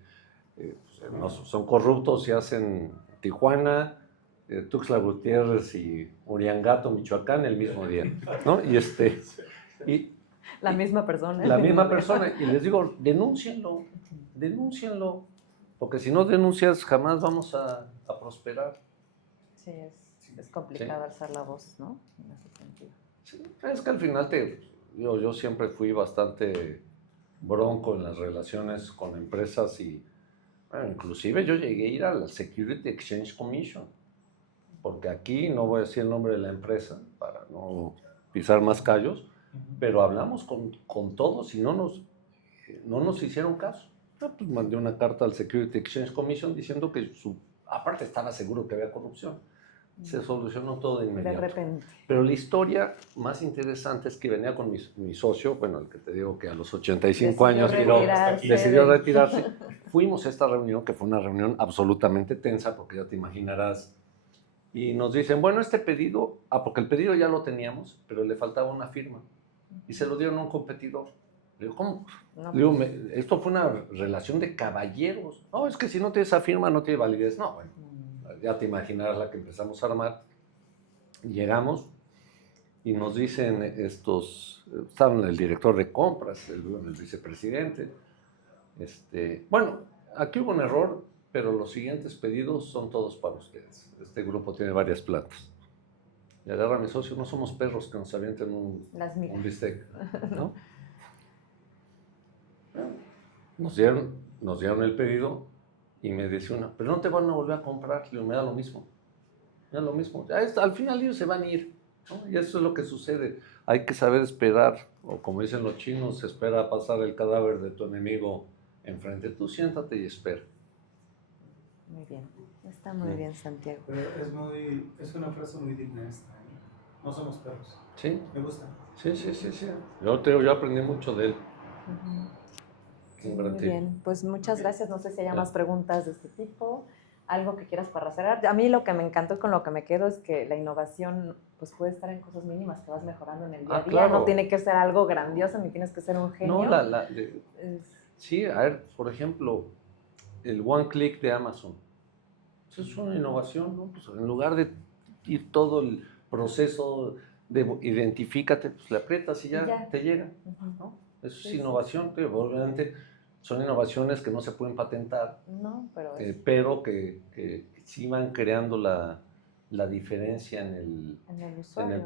son corruptos y hacen Tijuana, Tuxtla Gutiérrez y Uriangato, Michoacán, el mismo día, ¿no? Y La misma persona. la misma persona. Y les digo, denúncienlo, porque si no denuncias jamás vamos a prosperar. Sí, es complicado alzar la voz, ¿no? En ese sentido. Sí, es que al final yo siempre fui bastante bronco en las relaciones con empresas y bueno, inclusive yo llegué a ir a la Security Exchange Commission, porque aquí no voy a decir el nombre de la empresa para no pisar más callos, pero hablamos con todos y no nos hicieron caso. Pues mandé una carta al Security Exchange Commission diciendo que aparte estaba seguro que había corrupción. Se solucionó todo de De inmediato. repente. Pero la historia más interesante es que venía con mi socio, bueno, el que te digo que a los 85 años decidió retirarse. Fuimos a esta reunión, que fue una reunión absolutamente tensa, porque ya te imaginarás. Y nos dicen, bueno, este pedido, porque el pedido ya lo teníamos, pero le faltaba una firma. Y se lo dieron a un competidor. Le digo, ¿cómo? No, Le digo, esto fue una relación de caballeros. No, es que si no tienes esa firma no tiene validez. No, bueno, ya te imaginarás la que empezamos a armar. Llegamos y nos dicen estaban el director de compras, el vicepresidente. Bueno, aquí hubo un error, pero los siguientes pedidos son todos para ustedes. Este grupo tiene varias plantas. Le agarra a mi socio, no somos perros que nos avienten un bistec, ¿no? Nos dieron el pedido y me dice una, pero no te van a volver a comprar. Le digo, me da lo mismo. Me da lo mismo. Al final ellos se van a ir, ¿no? Y eso es lo que sucede. Hay que saber esperar, o como dicen los chinos, espera a pasar el cadáver de tu enemigo enfrente. Tú siéntate y espera. Muy bien. Está muy bien, Santiago. Pero es una frase muy digna esta, ¿eh? No somos perros. Sí, Me gusta. sí. Yo aprendí mucho de él. Sí, muy bien, pues muchas gracias. No sé si haya más preguntas de este tipo, algo que quieras para cerrar. A mí lo que me encantó y con lo que me quedo es que la innovación pues puede estar en cosas mínimas que vas mejorando en el día a día. Claro. No tiene que ser algo grandioso ni tienes que ser un genio. No, sí, a ver, por ejemplo, el One Click de Amazon. Eso es una innovación, ¿no? Pues en lugar de ir todo el proceso de identifícate, pues le aprietas y ya te llega, ¿no? Eso es innovación, que obviamente son innovaciones que no se pueden patentar, No, pero que sí van creando la diferencia en el usuario,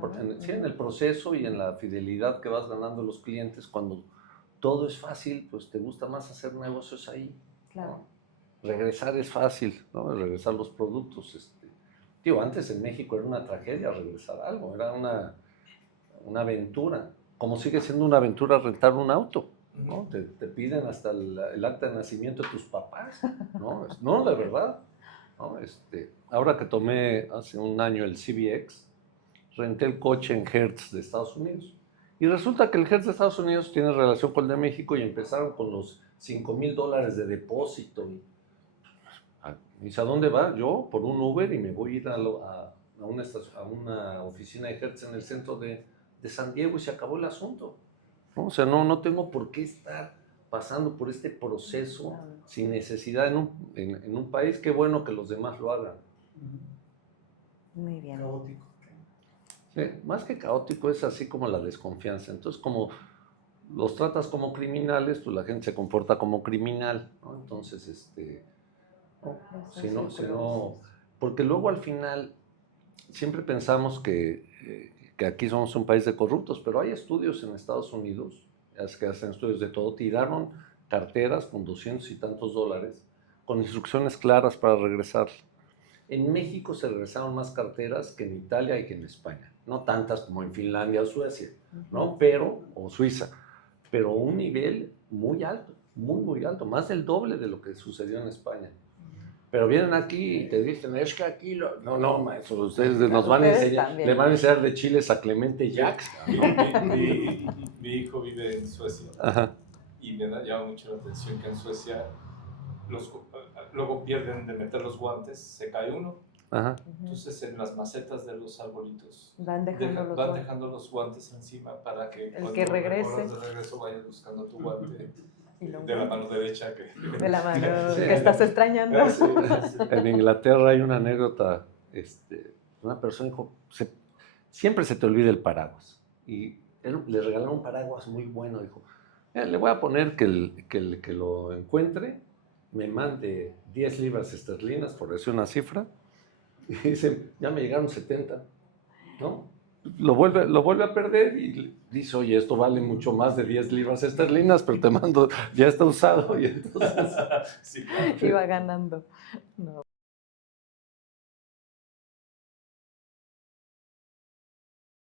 en el proceso y en la fidelidad que vas ganando los clientes. Cuando todo es fácil, pues te gusta más hacer negocios ahí. Claro. ¿No? Regresar es fácil, ¿no? Regresar los productos. Antes en México era una tragedia regresar algo, era una aventura. Como sigue siendo una aventura rentar un auto, ¿no? Te piden hasta el acta de nacimiento de tus papás, ¿no? No, de verdad, ¿no? Ahora que tomé hace un año el CBX, renté el coche en Hertz de Estados Unidos. Y resulta que el Hertz de Estados Unidos tiene relación con el de México y empezaron con los $5,000 de depósito. Y dice, ¿a dónde va? Yo por un Uber y me voy a ir a una oficina de Hertz en el centro de San Diego y se acabó el asunto, ¿no? O sea, no tengo por qué estar pasando por este proceso sin necesidad en un país. Qué bueno que los demás lo hagan. Muy bien. Caótico. Sí, más que caótico es así como la desconfianza. Entonces, como los tratas como criminales, pues la gente se comporta como criminal, ¿no? Entonces, si no, porque luego al final siempre pensamos que aquí somos un país de corruptos, pero hay estudios en Estados Unidos, que hacen estudios de todo, tiraron carteras con $200 y tantos con instrucciones claras para regresar. En México se regresaron más carteras que en Italia y que en España, no tantas como en Finlandia o Suecia, ¿no? O Suiza, pero un nivel muy alto, muy alto, más del doble de lo que sucedió en España. Pero vienen aquí y te dicen, es que aquí no, maestro, ustedes nos van a enseñar, le van a enseñar de chiles a Clemente Jacks. Mi hijo vive en Suecia. Ajá. Y me llama mucho la atención que en Suecia luego pierden de meter los guantes, se cae uno. Ajá. Entonces en las macetas de los arbolitos Van dejando los guantes encima para que el que regrese de regreso vayas buscando tu guante de la mano derecha de la mano que estás extrañando. En Inglaterra hay una anécdota, una persona dijo, siempre se te olvida el paraguas, y le regalaron un paraguas muy bueno. Dijo, le voy a poner que el que lo encuentre me mande 10 libras esterlinas, por decir una cifra, y dice, ya me llegaron 70, ¿no? Lo vuelve a perder y dice, oye, esto vale mucho más de 10 libras esterlinas, pero te mando, ya está usado. Y entonces sí, claro. Iba ganando. No.